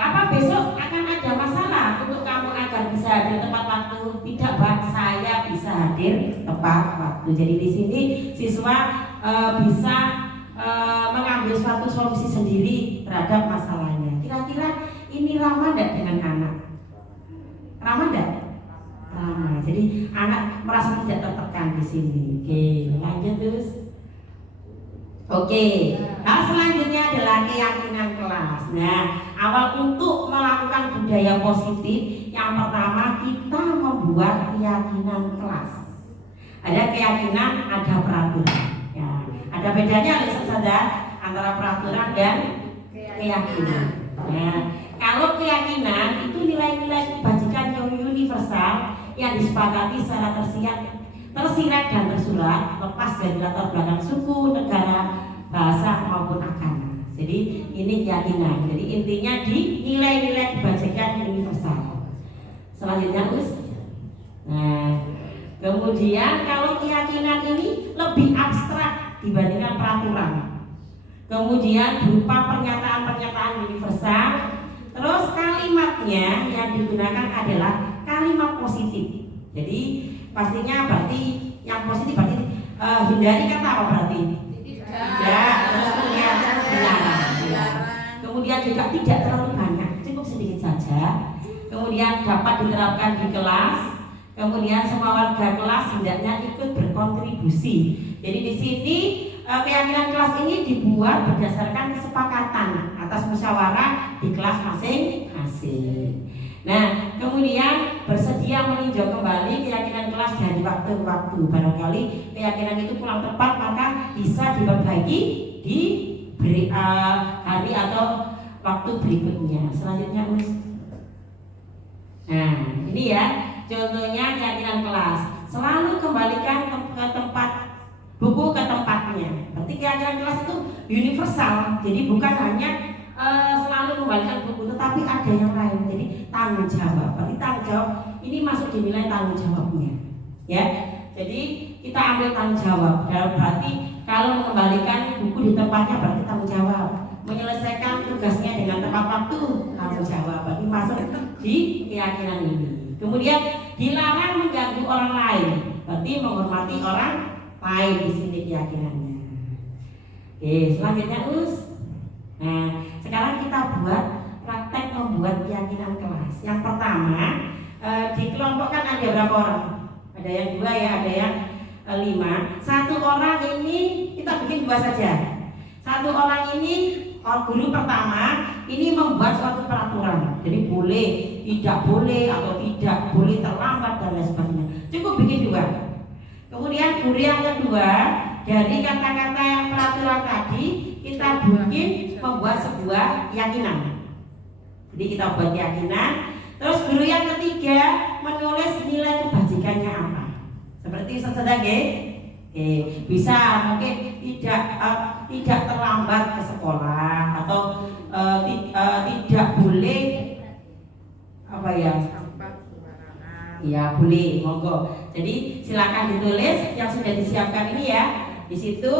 Apa besok akan ada masalah untuk kamu agar bisa hadir tepat waktu? Tidak, Pak, saya bisa hadir tepat waktu. Jadi di sini siswa bisa mengambil suatu solusi sendiri terhadap masalahnya. Kira-kira ini ramah tidak dengan anak? Ramah tidak? Ramah. Jadi anak merasa tidak tertekan di sini. Oke, lanjut terus. Oke, hal selanjutnya adalah keyakinan kelas. Nah, awal untuk melakukan budaya positif, yang pertama kita membuat keyakinan kelas. Ada keyakinan, ada peraturan. Ya, ada bedanya saja antara peraturan dan keyakinan. Nah, kalau keyakinan itu nilai-nilai kebajikan yang universal yang disepakati secara tersirat dan tersurat, lepas dari latar belakang suku, negara, bahasa maupun agama. Jadi ini keyakinan. Jadi intinya di nilai-nilai kebajikan universal. Selanjutnya Us. Nah, kemudian kalau keyakinan ini lebih abstrak dibandingkan peraturan. Kemudian berupa pernyataan-pernyataan universal. Terus kalimatnya yang digunakan adalah kalimat positif. Jadi pastinya berarti yang positif berarti hindari kata apa berarti? Tidak. Terus kemudian dilarang. Kemudian juga tidak terlalu banyak, cukup sedikit saja. Kemudian dapat diterapkan di kelas. Kemudian semua warga kelas hendaknya ikut berkontribusi. Jadi di sini keyakinan kelas ini dibuat berdasarkan kesepakatan atas musyawarah di kelas masing-masing. Nah, kemudian bersedia meninjau kembali keyakinan kelas dari waktu ke waktu. Barangkali keyakinan itu kurang tepat, maka bisa diperbagi di hari atau waktu berikutnya. Selanjutnya, Us. Nah, ini ya contohnya keyakinan kelas. Selalu kembalikan ke tempat buku ke tempatnya. Berarti keyakinan kelas itu universal. Jadi bukan hanya selalu kembalikan buku, tetapi ada yang lain. Jadi tanggung jawab. Berarti tanggung jawab ini masuk di nilai tanggung jawabnya. Ya. Jadi kita ambil tanggung jawab. Berarti kalau mengembalikan buku di tempatnya berarti tanggung jawab. Menyelesaikan tugasnya dengan tepat waktu tanggung jawab. Berarti masuk di keyakinan ini. Kemudian dilarang mengganggu orang lain. Berarti menghormati orang lain di sini keyakinannya. Oke, selanjutnya Us. Nah, sekarang kita buat praktek membuat keyakinan kelas. Yang pertama, dikelompokkan ada berapa orang? Ada yang 2 ya, ada yang 5. Satu orang ini kita bikin 2 saja. Satu orang ini guru pertama ini membuat suatu peraturan. Jadi boleh, tidak boleh atau tidak boleh terlambat dan lain sebagainya. Cukup bikin 2. Kemudian guru yang kedua dari kata-kata yang peraturan tadi kita bikin membuat sebuah keyakinan. Jadi kita buat keyakinan. Terus guru yang ketiga menulis nilai kebajikannya apa. Seperti sesudah bisa mungkin tidak terlambat ke sekolah atau tidak boleh apa ya? Ya boleh, monggo. Jadi silakan ditulis yang sudah disiapkan ini ya. Di situ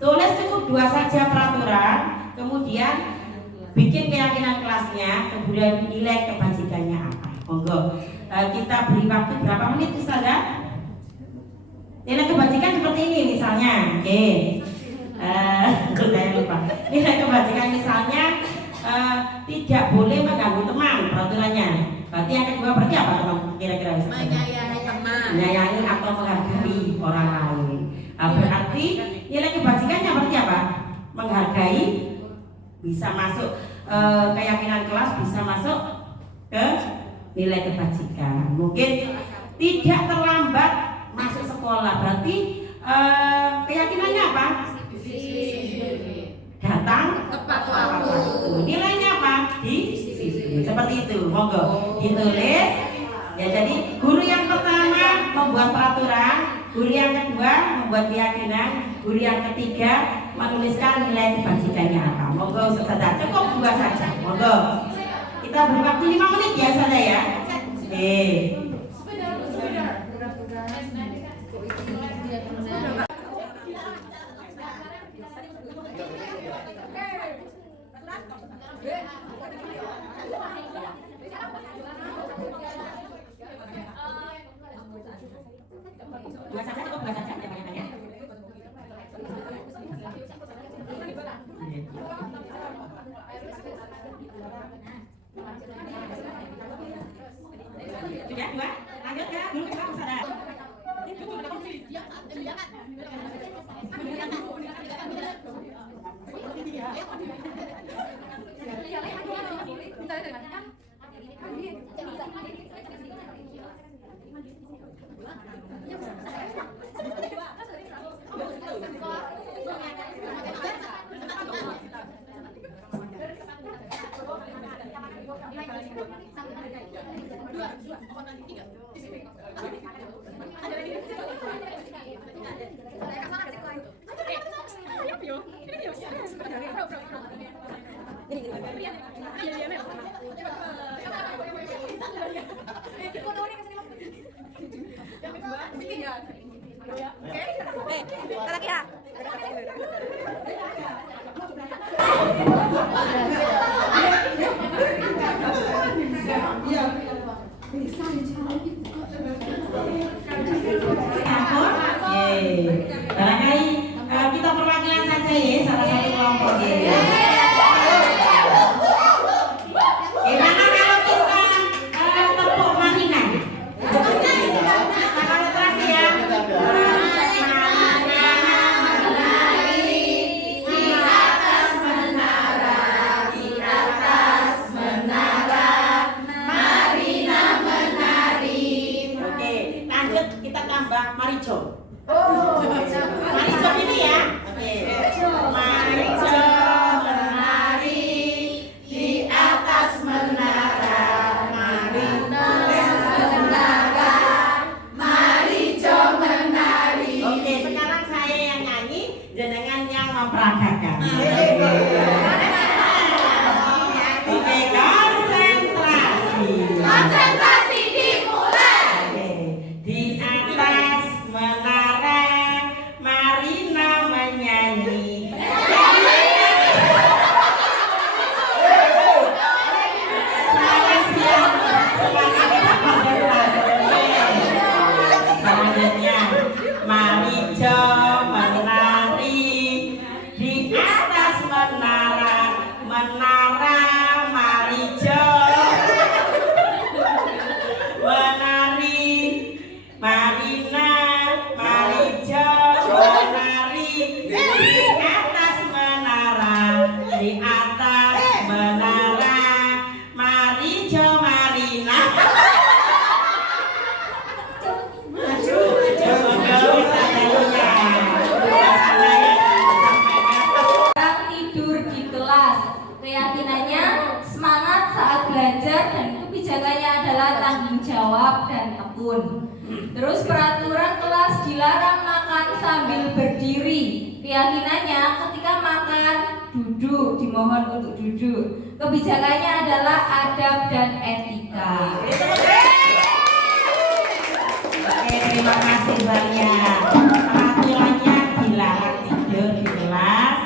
tulis cukup 2 saja peraturan, kemudian bikin keyakinan kelasnya, kemudian nilai kebajikannya apa. Monggo. Kita beri waktu berapa menit Ustazah? Nilai kebajikan seperti ini misalnya. Oke. Saya lupa. Nilai kebajikan misalnya tidak boleh mengganggu teman peraturannya. Berarti yang kedua berarti apa teman? Kira-kira bisa menyayangi teman, menyayangi atau menghargai orang lain. Berarti nilai kebajikannya berarti apa? Menghargai, bisa masuk keyakinan kelas, bisa masuk ke nilai kebajikan. Mungkin tidak terlambat masuk sekolah, berarti keyakinannya apa? Datang tepat monggo ditulis. Ya, jadi guru yang pertama membuat peraturan, guru yang kedua membuat keyakinan, guru yang ketiga menuliskan nilai kebajikannya apa. Monggo Ustazah, cukup 2 saja. Monggo. Kita beri waktu 5 menit ya Ustazah ya. Oke. Dua saja cukup, 2 saja ya banyak-banyak. Sudah 2, lanjut ya, dulu kita Ustazah. Barangkali kita perwakilan saja ya, salah satu kelompok ya. Gimana kalau kita tepuk Marina? Apa terasi ya? Oke, lanjut kita tambah Marijo. Marijo ini ya. Oke. Marijo menari di atas menara. Marijo menari. Oke, sekarang saya yang nyanyi, jenengan yang memperagakan. Oke, konsentrasi. Konsentrasi dimulai. Oke. Di atas menara Marina menyanyi. Saya siap sebagai selanjutnya Marijo menari di atas menara. Menara Marijo menari. Marina, Marijo menari di atas menara. Di atas menara Marijo Marina. Tidur di kelas, keyakinannya semangat saat belajar dan kebijakannya adalah tanggung jawab dan tekun. Terus peraturan kelas dilarang makan sambil berdiri, keyakinannya ketika makan duduk, dimohon untuk duduk. Kebijakannya adalah adab dan etika. Oke, terima kasih banyak. Peraturannya dilarang tidur di kelas.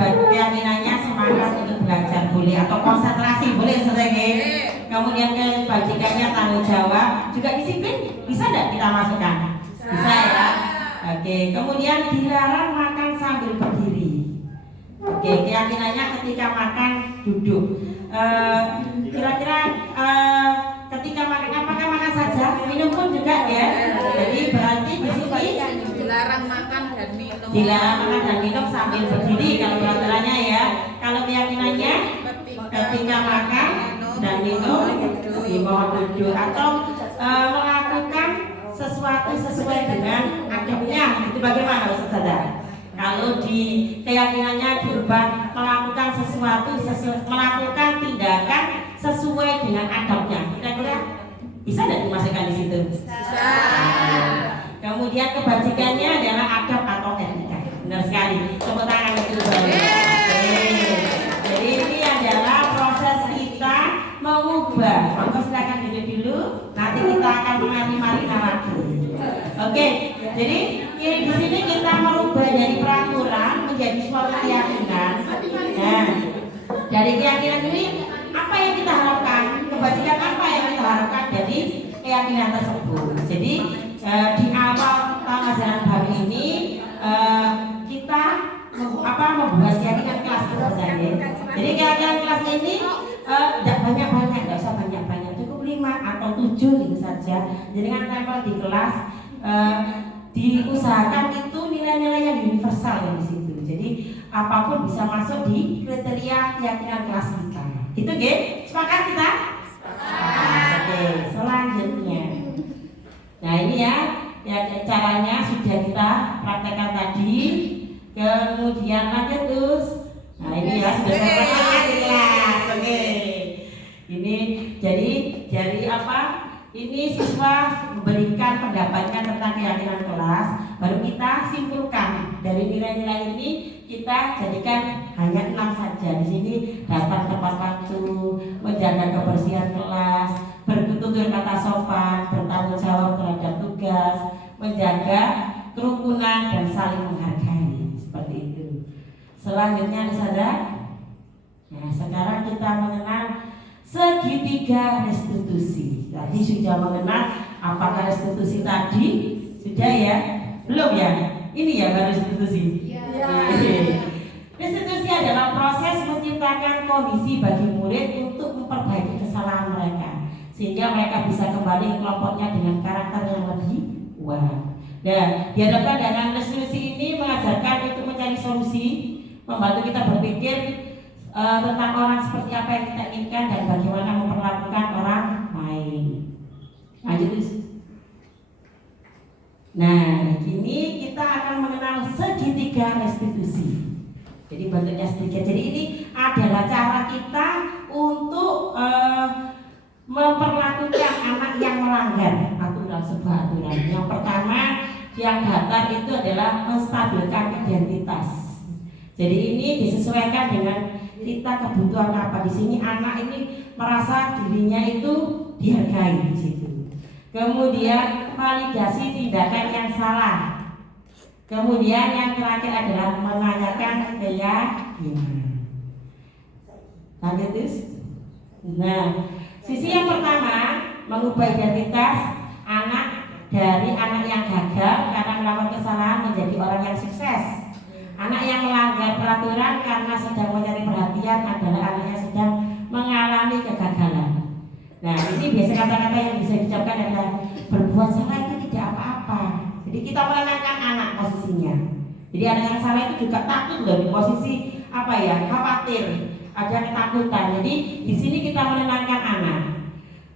Keyakinannya semangat untuk belajar boleh atau konsentrasi boleh selesai. Kemudian kebajikannya tanggung jawab, juga disiplin. Bisa tidak kita masukkan? Bisa ya. Oke, kemudian dilarang makan sambil berdiri. Oke, keyakinannya ketika makan duduk. Kira-kira ketika makan apakah makan saja? Minum pun juga ya. Jadi berarti di sini Dilarang makan dan minum. dilarang makan dan minum sambil berdiri kalau peraturannya ya. Kalau keyakinannya ketika makan dan minum dimohon duduk atau melakukan sesuatu sesuai dengan adabnya. Itu bagaimana Ustazah? Kalau di keyakinannya diubah melakukan sesuatu melakukan tindakan sesuai dengan adabnya. Kira-kira bisa tidak dimasukkan di situ? Bisa. Kemudian kebajikannya adalah adab atau etika. Benar sekali. Tepuk tangan untuk Bapak. Jadi ini adalah proses kita mengubah. Maka silakan duduk dulu. Nanti kita akan mengambil lagi. Oke. Jadi di sini kita merubah dari peraturan menjadi suatu keyakinan. Nah, dari keyakinan ini apa yang kita harapkan? Kebajikan apa yang kita harapkan dari keyakinan tersebut? Jadi di awal tahun ajaran baru ini kita membuat keyakinan kelas sebenarnya. Jadi keyakinan kelas ini tidak banyak-banyak, nggak usah banyak-banyak, cukup 5 atau 7 gitu saja. Jadi kan tempel di kelas diusahakan itu nilai-nilai yang universal yang di situ. Jadi apapun bisa masuk di kriteria keyakinan kelas kita. Itu oke? Sepakat kita? Oke, selanjutnya. Nah ini ya caranya sudah kita praktekkan tadi. Kemudian lanjut terus. Nah ini ya sudah kita praktekkan di kelas. Oke. Ini jadi apa? Ini siswa memberikan pendapatnya tentang keyakinan kelas, baru kita simpulkan dari nilai-nilai ini kita jadikan hanya 6 saja. Di sini datang tepat waktu, menjaga kebersihan kelas, bertutur kata sopan, bertanggung jawab terhadap tugas, menjaga kerukunan dan saling menghargai, seperti itu. Selanjutnya saudara, nah sekarang kita mengenal segitiga restitusi. Tadi sudah mengenal apakah restitusi tadi? Sudah ya? Belum ya? Ini ya baru restitusi. Restitusi adalah proses menciptakan kondisi bagi murid untuk memperbaiki kesalahan mereka, sehingga mereka bisa kembali ke kelompoknya dengan karakter yang lebih kuat. Dan diharapkan dengan restitusi ini mengajarkan untuk mencari solusi, membantu kita berpikir tentang orang seperti apa yang kita inginkan dan bagaimana memperlakukan orang lain. Lanjut. Nah, kini kita akan mengenal segitiga restitusi. Jadi bentuknya sedikit. Jadi ini adalah cara kita untuk memperlakukan anak yang melanggar sebuah aturan. Yang pertama, yang datar itu adalah menstabilkan identitas. Jadi ini disesuaikan dengan kita kebutuhan apa. Di sini anak ini merasa dirinya itu dihargai di situ. Kemudian validasi tindakan yang salah. Kemudian yang terakhir adalah menanyakan keyakinan. Lanjut terus. Nah, sisi yang pertama mengubah identitas anak dari anak yang gagal karena melakukan kesalahan menjadi orang yang sukses. Anak yang melanggar peraturan karena sedang mencari perhatian adalah anak yang sedang mengalami kegagalan. Nah, ini biasa kata-kata yang bisa diucapkan adalah berbuat salah itu tidak apa-apa. Jadi kita menenangkan anak posisinya. Jadi anak yang salah itu juga takut loh, di posisi apa ya, khawatir, ada ketakutan. Jadi di sini kita menenangkan anak.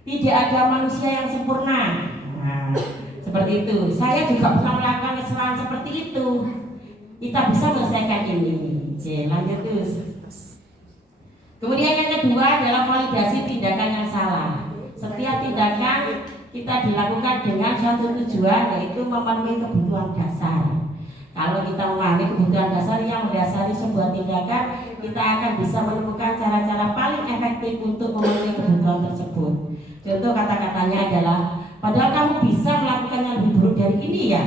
Tidak ada manusia yang sempurna. Nah, seperti itu. Saya juga pernah melakukan kesalahan seperti itu. Kita bisa menyelesaikan ini. Oke, lanjut terus. Kemudian yang kedua adalah validasi tindakan yang salah. Setiap tindakan kita dilakukan dengan suatu tujuan, yaitu memenuhi kebutuhan dasar. Kalau kita memahami kebutuhan dasar yang mendasari sebuah tindakan, kita akan bisa menemukan cara-cara paling efektif untuk memenuhi kebutuhan tersebut. Contoh kata-katanya adalah, padahal kamu bisa melakukan yang lebih buruk dari ini ya.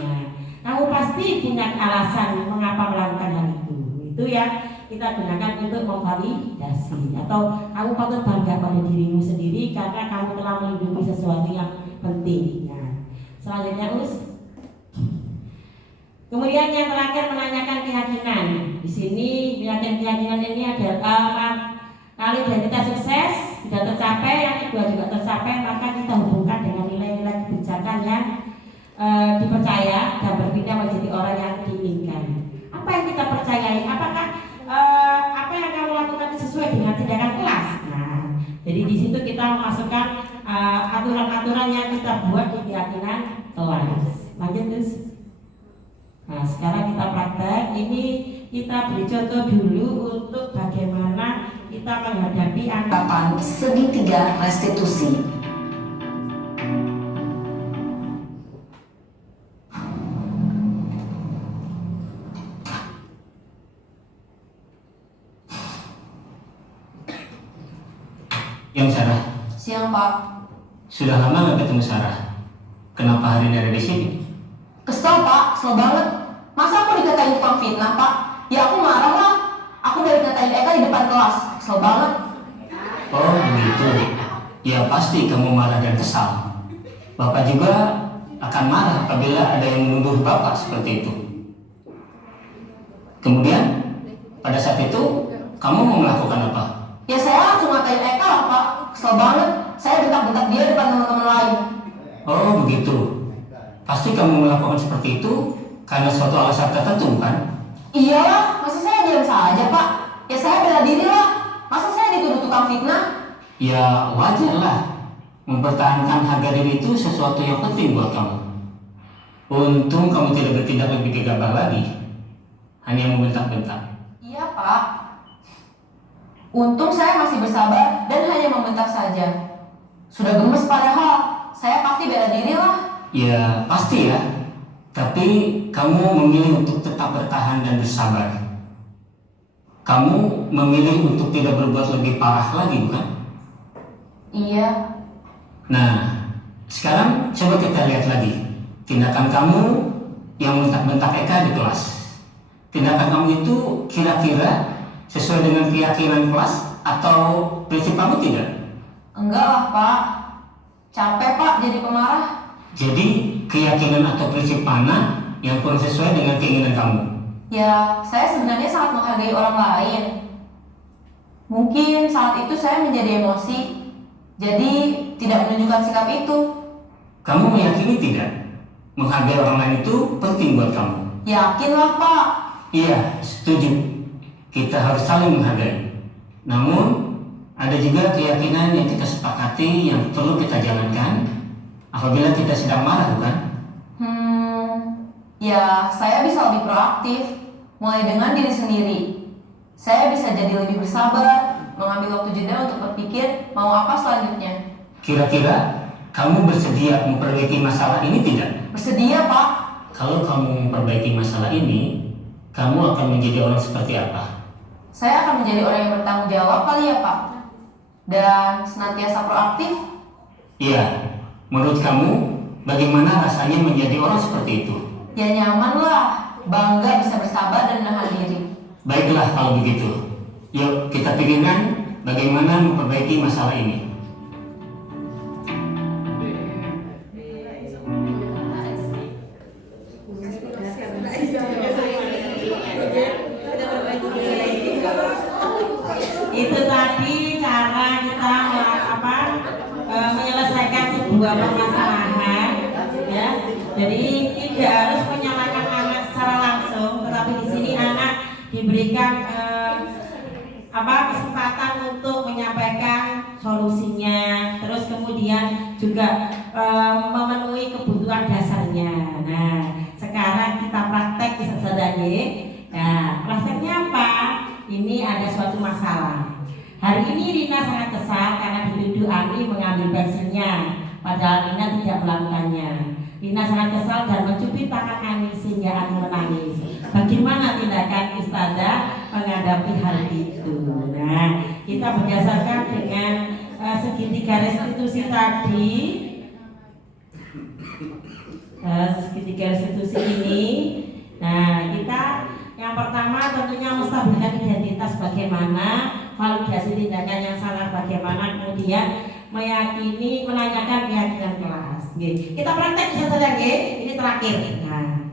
Nah, kamu pasti punya alasan mengapa melakukan hal itu. Itu yang kita gunakan untuk memvalidasi. Atau kamu patut bangga pada dirimu sendiri karena kamu telah melindungi sesuatu yang penting. Nah, selanjutnya kemudian yang terakhir menanyakan keyakinan. Di sini keyakinan ini adalah kalau identitas sukses sudah tercapai, yang kedua juga tercapai, maka kita hubungkan dengan nilai-nilai kebijakan yang dipercaya dan berpindah menjadi orang yang diinginkan. Apa yang kita percayai? Apakah apa yang kamu lakukan sesuai dengan tindakan kelas? Nah, jadi di situ kita memasukkan aturan-aturan yang kita buat di keyakinan kelas. Lanjut terus. Nah, sekarang kita praktek. Ini kita beri contoh dulu untuk bagaimana kita menghadapi anggapan segitiga restitusi. Yang Sarah, Siang Pak. sudah lama nggak ketemu Sarah. Kenapa hari ini ada di sini? Kesel Pak, kesel banget. Masa aku dikatain tukang fitnah Pak? Ya aku marah lah. Aku dari katain Eka di depan kelas. Kesel banget. Oh begitu. Ya pasti kamu marah dan kesal. Bapak juga akan marah apabila ada yang menuduh Bapak seperti itu. Kemudian pada saat itu kamu mau melakukan apa? Ya saya langsung ngatain Eka lah Pak. Kesel banget. Saya bentak-bentak dia depan teman-teman lain. Oh begitu. Pasti kamu melakukan seperti itu karena suatu alasan tertentu kan? Iyalah, masa saya diam saja Pak? Ya saya bela diri lah. Masa saya dituduh tukang fitnah? Ya wajar lah. Mempertahankan harga diri itu sesuatu yang penting buat kamu. Untung kamu tidak bertindak lebih gegabah lagi. Hanya membentak-bentak. Iya Pak. Untung saya masih bersabar dan hanya membentak saja. Sudah gemes padahal. Saya pasti bela diri lah. Ya pasti ya. Tapi kamu memilih untuk tetap bertahan dan bersabar. Kamu memilih untuk tidak berbuat lebih parah lagi bukan? Iya. Nah, sekarang coba kita lihat lagi tindakan kamu yang bentak-bentak Eka di kelas. Tindakan kamu itu kira-kira sesuai dengan keyakinan kelas atau prinsip kamu tidak? Enggak lah Pak. Capek Pak jadi pemarah. Jadi keyakinan atau prinsip mana yang kurang sesuai dengan keinginan kamu? Ya, saya sebenarnya sangat menghargai orang lain. Mungkin saat itu saya menjadi emosi, jadi tidak menunjukkan sikap itu. Kamu meyakini tidak? Menghargai orang lain itu penting buat kamu? Yakinlah Pak. Iya, setuju. Kita harus saling menghargai. Namun, ada juga keyakinan yang kita sepakati yang perlu kita jalankan apabila kita sedang marah, bukan? Ya saya bisa lebih proaktif, mulai dengan diri sendiri. Saya bisa jadi lebih bersabar, mengambil waktu jeda untuk berpikir mau apa selanjutnya. Kira-kira kamu bersedia memperbaiki masalah ini tidak? Bersedia Pak. Kalau kamu memperbaiki masalah ini, kamu akan menjadi orang seperti apa? Saya akan menjadi orang yang bertanggung jawab kali ya Pak. Dan senantiasa proaktif. Iya, menurut kamu bagaimana rasanya menjadi orang seperti itu? Ya nyaman lah, bangga bisa bersabar dan menahan diri. Baiklah kalau begitu. Yuk kita pikirkan bagaimana memperbaiki masalah ini. Itu tadi cara kita menyelesaikan sebuah permasalahan, ya. Jadi tidak harus menyalahkan anak secara langsung, tetapi di sini anak diberikan kesempatan untuk menyampaikan solusinya, terus kemudian juga memenuhi kebutuhan dasarnya. Nah, sekarang kita praktek bisa saja. Nah, prakteknya apa? Ini ada suatu masalah. Hari ini Rina sangat kesal karena dituduh Ani mengambil pensilnya, padahal Rina tidak melakukannya. Rina sangat kesal dan mencubit tangan Ani sehingga Ani menangis. Bagaimana tindakan Ustazah menghadapi hal itu? Nah, kita berdasarkan dengan segitiga restitusi tadi. Segitiga restitusi ini. Nah, kita yang pertama tentunya menstabilkan identitas bagaimana, validasi tindakan yang salah bagaimana, kemudian menanyakan keyakinan kelas. Kita praktek bisa saja, ini terakhir. Nah,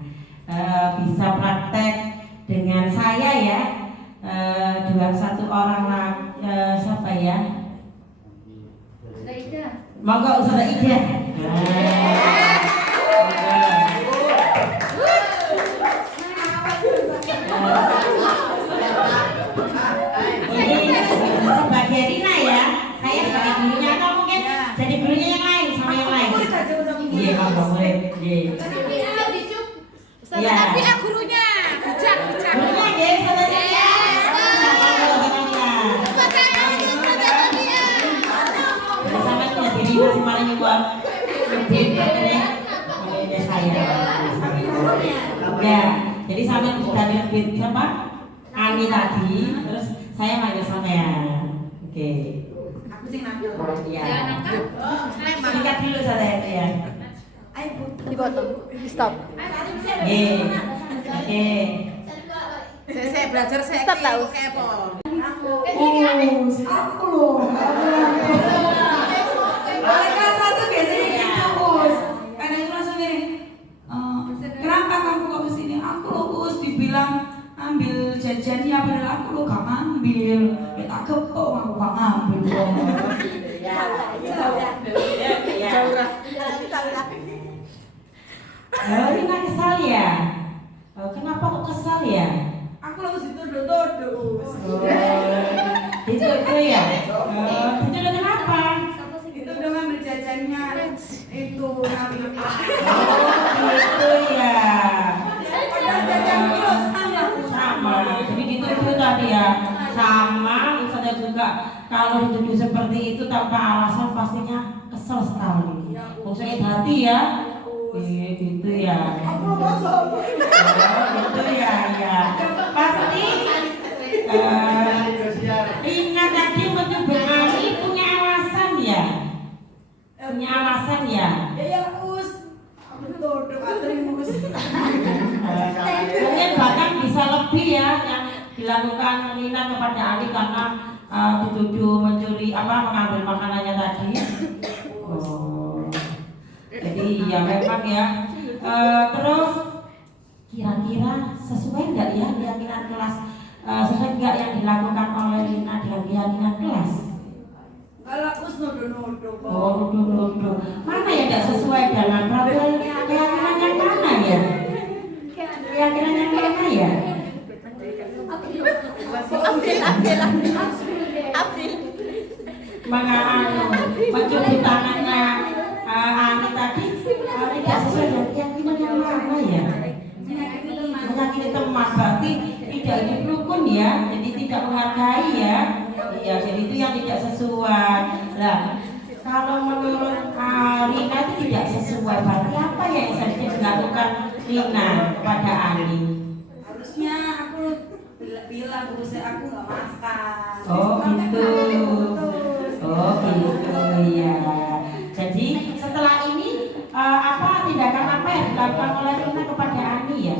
bisa praktek dengan saya ya, satu orang siapa ya? Monggo Ustazah Ida. Sebagai Rina ya, saya sebagai gurunya atau mungkin jadi gurunya yang lain sama yang lain. Iya, boleh. Iya. Tapi gurunya bijak. Gurunya ya, saudara ya. Bit siapa? Ani tadi, terus saya manggil sampean. Oke. Aku sih nampil. Iya. Sikat dulu saya ya. Ayo Bu. Dipotong. Stop. Oke. Saya belajar saya Stop lah, Us. kepo. Aku loh. Mereka satu biasanya gitu, Us. Kadang itu langsung gini. Kenapa kamu kok kesini? Aku loh, Us. Dibilang ambil jajannya, padahal aku loh gak ngambil. Ya tak kepok, aku gak ngambil. Rina kesal ya? Kenapa kok kesal ya? Aku loh dituduh-tuduh. Dituduh ya? Dituduh kenapa? Itu udah ngambil jajannya itu ngambil Gitu ya. padahal jajan kilo Sama. Jadi dituduh tadi ya. Sama. Saya juga kalau dituduh seperti itu tanpa alasan pastinya kesel sekali. Sakit hati ya. Gitu ya. Gitu ya, ya. Pasti Rina tadi menyebut Ali punya alasan ya. Punya alasan ya. ya Us. Aku dituduh Us. Mungkin bahkan bisa lebih ya yang dilakukan Rina kepada Ali karena dituduh mencuri mengambil makanannya tadi. Oh. Jadi ya memang ya. Terus kira-kira sesuai nggak ya keyakinan kelas? Sesuai nggak yang dilakukan oleh Rina dengan keyakinan kelas? Kalau Us nuduh-nuduh. Oh, nuduh. Mana yang nggak sesuai dengan keyakinan yang mana ya? Keyakinan yang mana ya? Mencuri tangannya Ani tadi tidak sesuai dengan keyakinan yang mana ya? Menyakiti teman berarti tidak hidup rukun ya, jadi tidak menghargai ya. Iya, jadi itu yang tidak sesuai. Nah, kalau menurut Rina itu tidak sesuai, berarti apa yang seharusnya dilakukan Rina pada Ali? Harusnya aku bilang Bu, aku nggak makan. Oh gitu. Oh gitu ya. Jadi setelah ini tindakan apa yang dilakukan oleh Rina kepada Ani ya?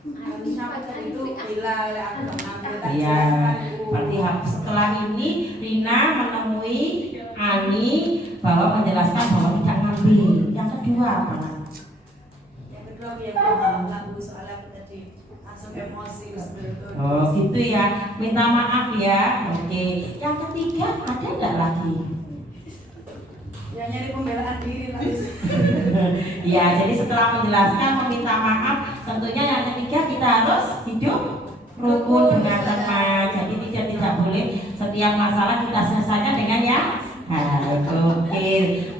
Harusnya aku itu bilang aku nggak ngambil. Iya. Berarti setelah ini Rina menemui Ani bahwa menjelaskan bahwa tidak ngambil. Yang kedua apa? Yang kedua biar aku soalnya aku tadi langsung emosi. Oh gitu ya. Minta maaf ya. Oke. Yang ketiga ada nggak lagi? Ya nyari pembelaan diri lah. Ya, jadi setelah menjelaskan meminta maaf, tentunya yang ketiga kita harus hidup rukun dengan teman. Jadi tidak boleh setiap masalah kita selesaikan dengan yang baik. Oke,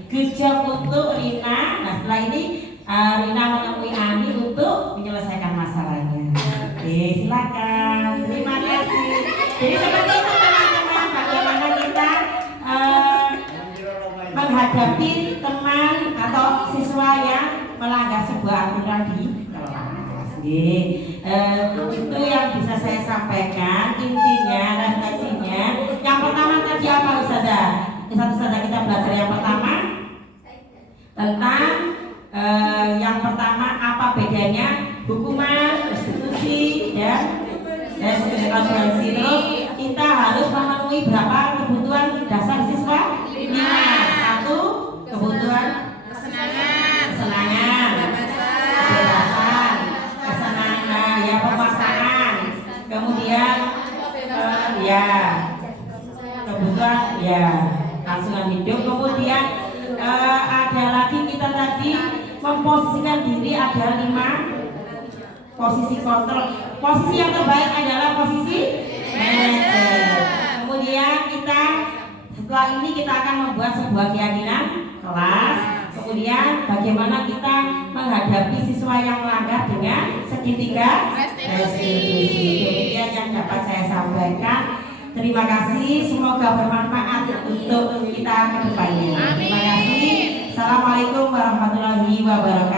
good job untuk Rina. Nah setelah ini Rina menemui Ani untuk menyelesaikan masalahnya. Oke, silakan. Terima kasih. Jadi seperti itu teman-teman, bagaimana kita menghadapi teman atau siswa yang melanggar sebuah aturan di kelas. Itu yang bisa saya sampaikan. Intinya, refleksinya. Yang pertama tadi apa Ustazah? Satu-satu kita belajar yang pertama tentang yang pertama apa bedanya hukuman, restitusi, dan asuransi. Terus kita harus memenuhi berapa kebutuhan dasar siswa? 5. Kebutuhan kesenangan, kebebasan, kesenangan, ya pemaknaan. Kemudian kebutuhan kelangsungan hidup. Kemudian ada lagi kita tadi memposisikan diri, ada 5 posisi kontrol. Posisi yang terbaik adalah posisi manajer. Kemudian kita setelah ini kita akan membuat sebuah keyakinan kelas. Kemudian bagaimana kita menghadapi siswa yang melanggar dengan segitiga restitusi. Demikian yang dapat saya sampaikan. Terima kasih, semoga bermanfaat untuk kita ke depannya. Terima kasih. Assalamualaikum warahmatullahi wabarakatuh.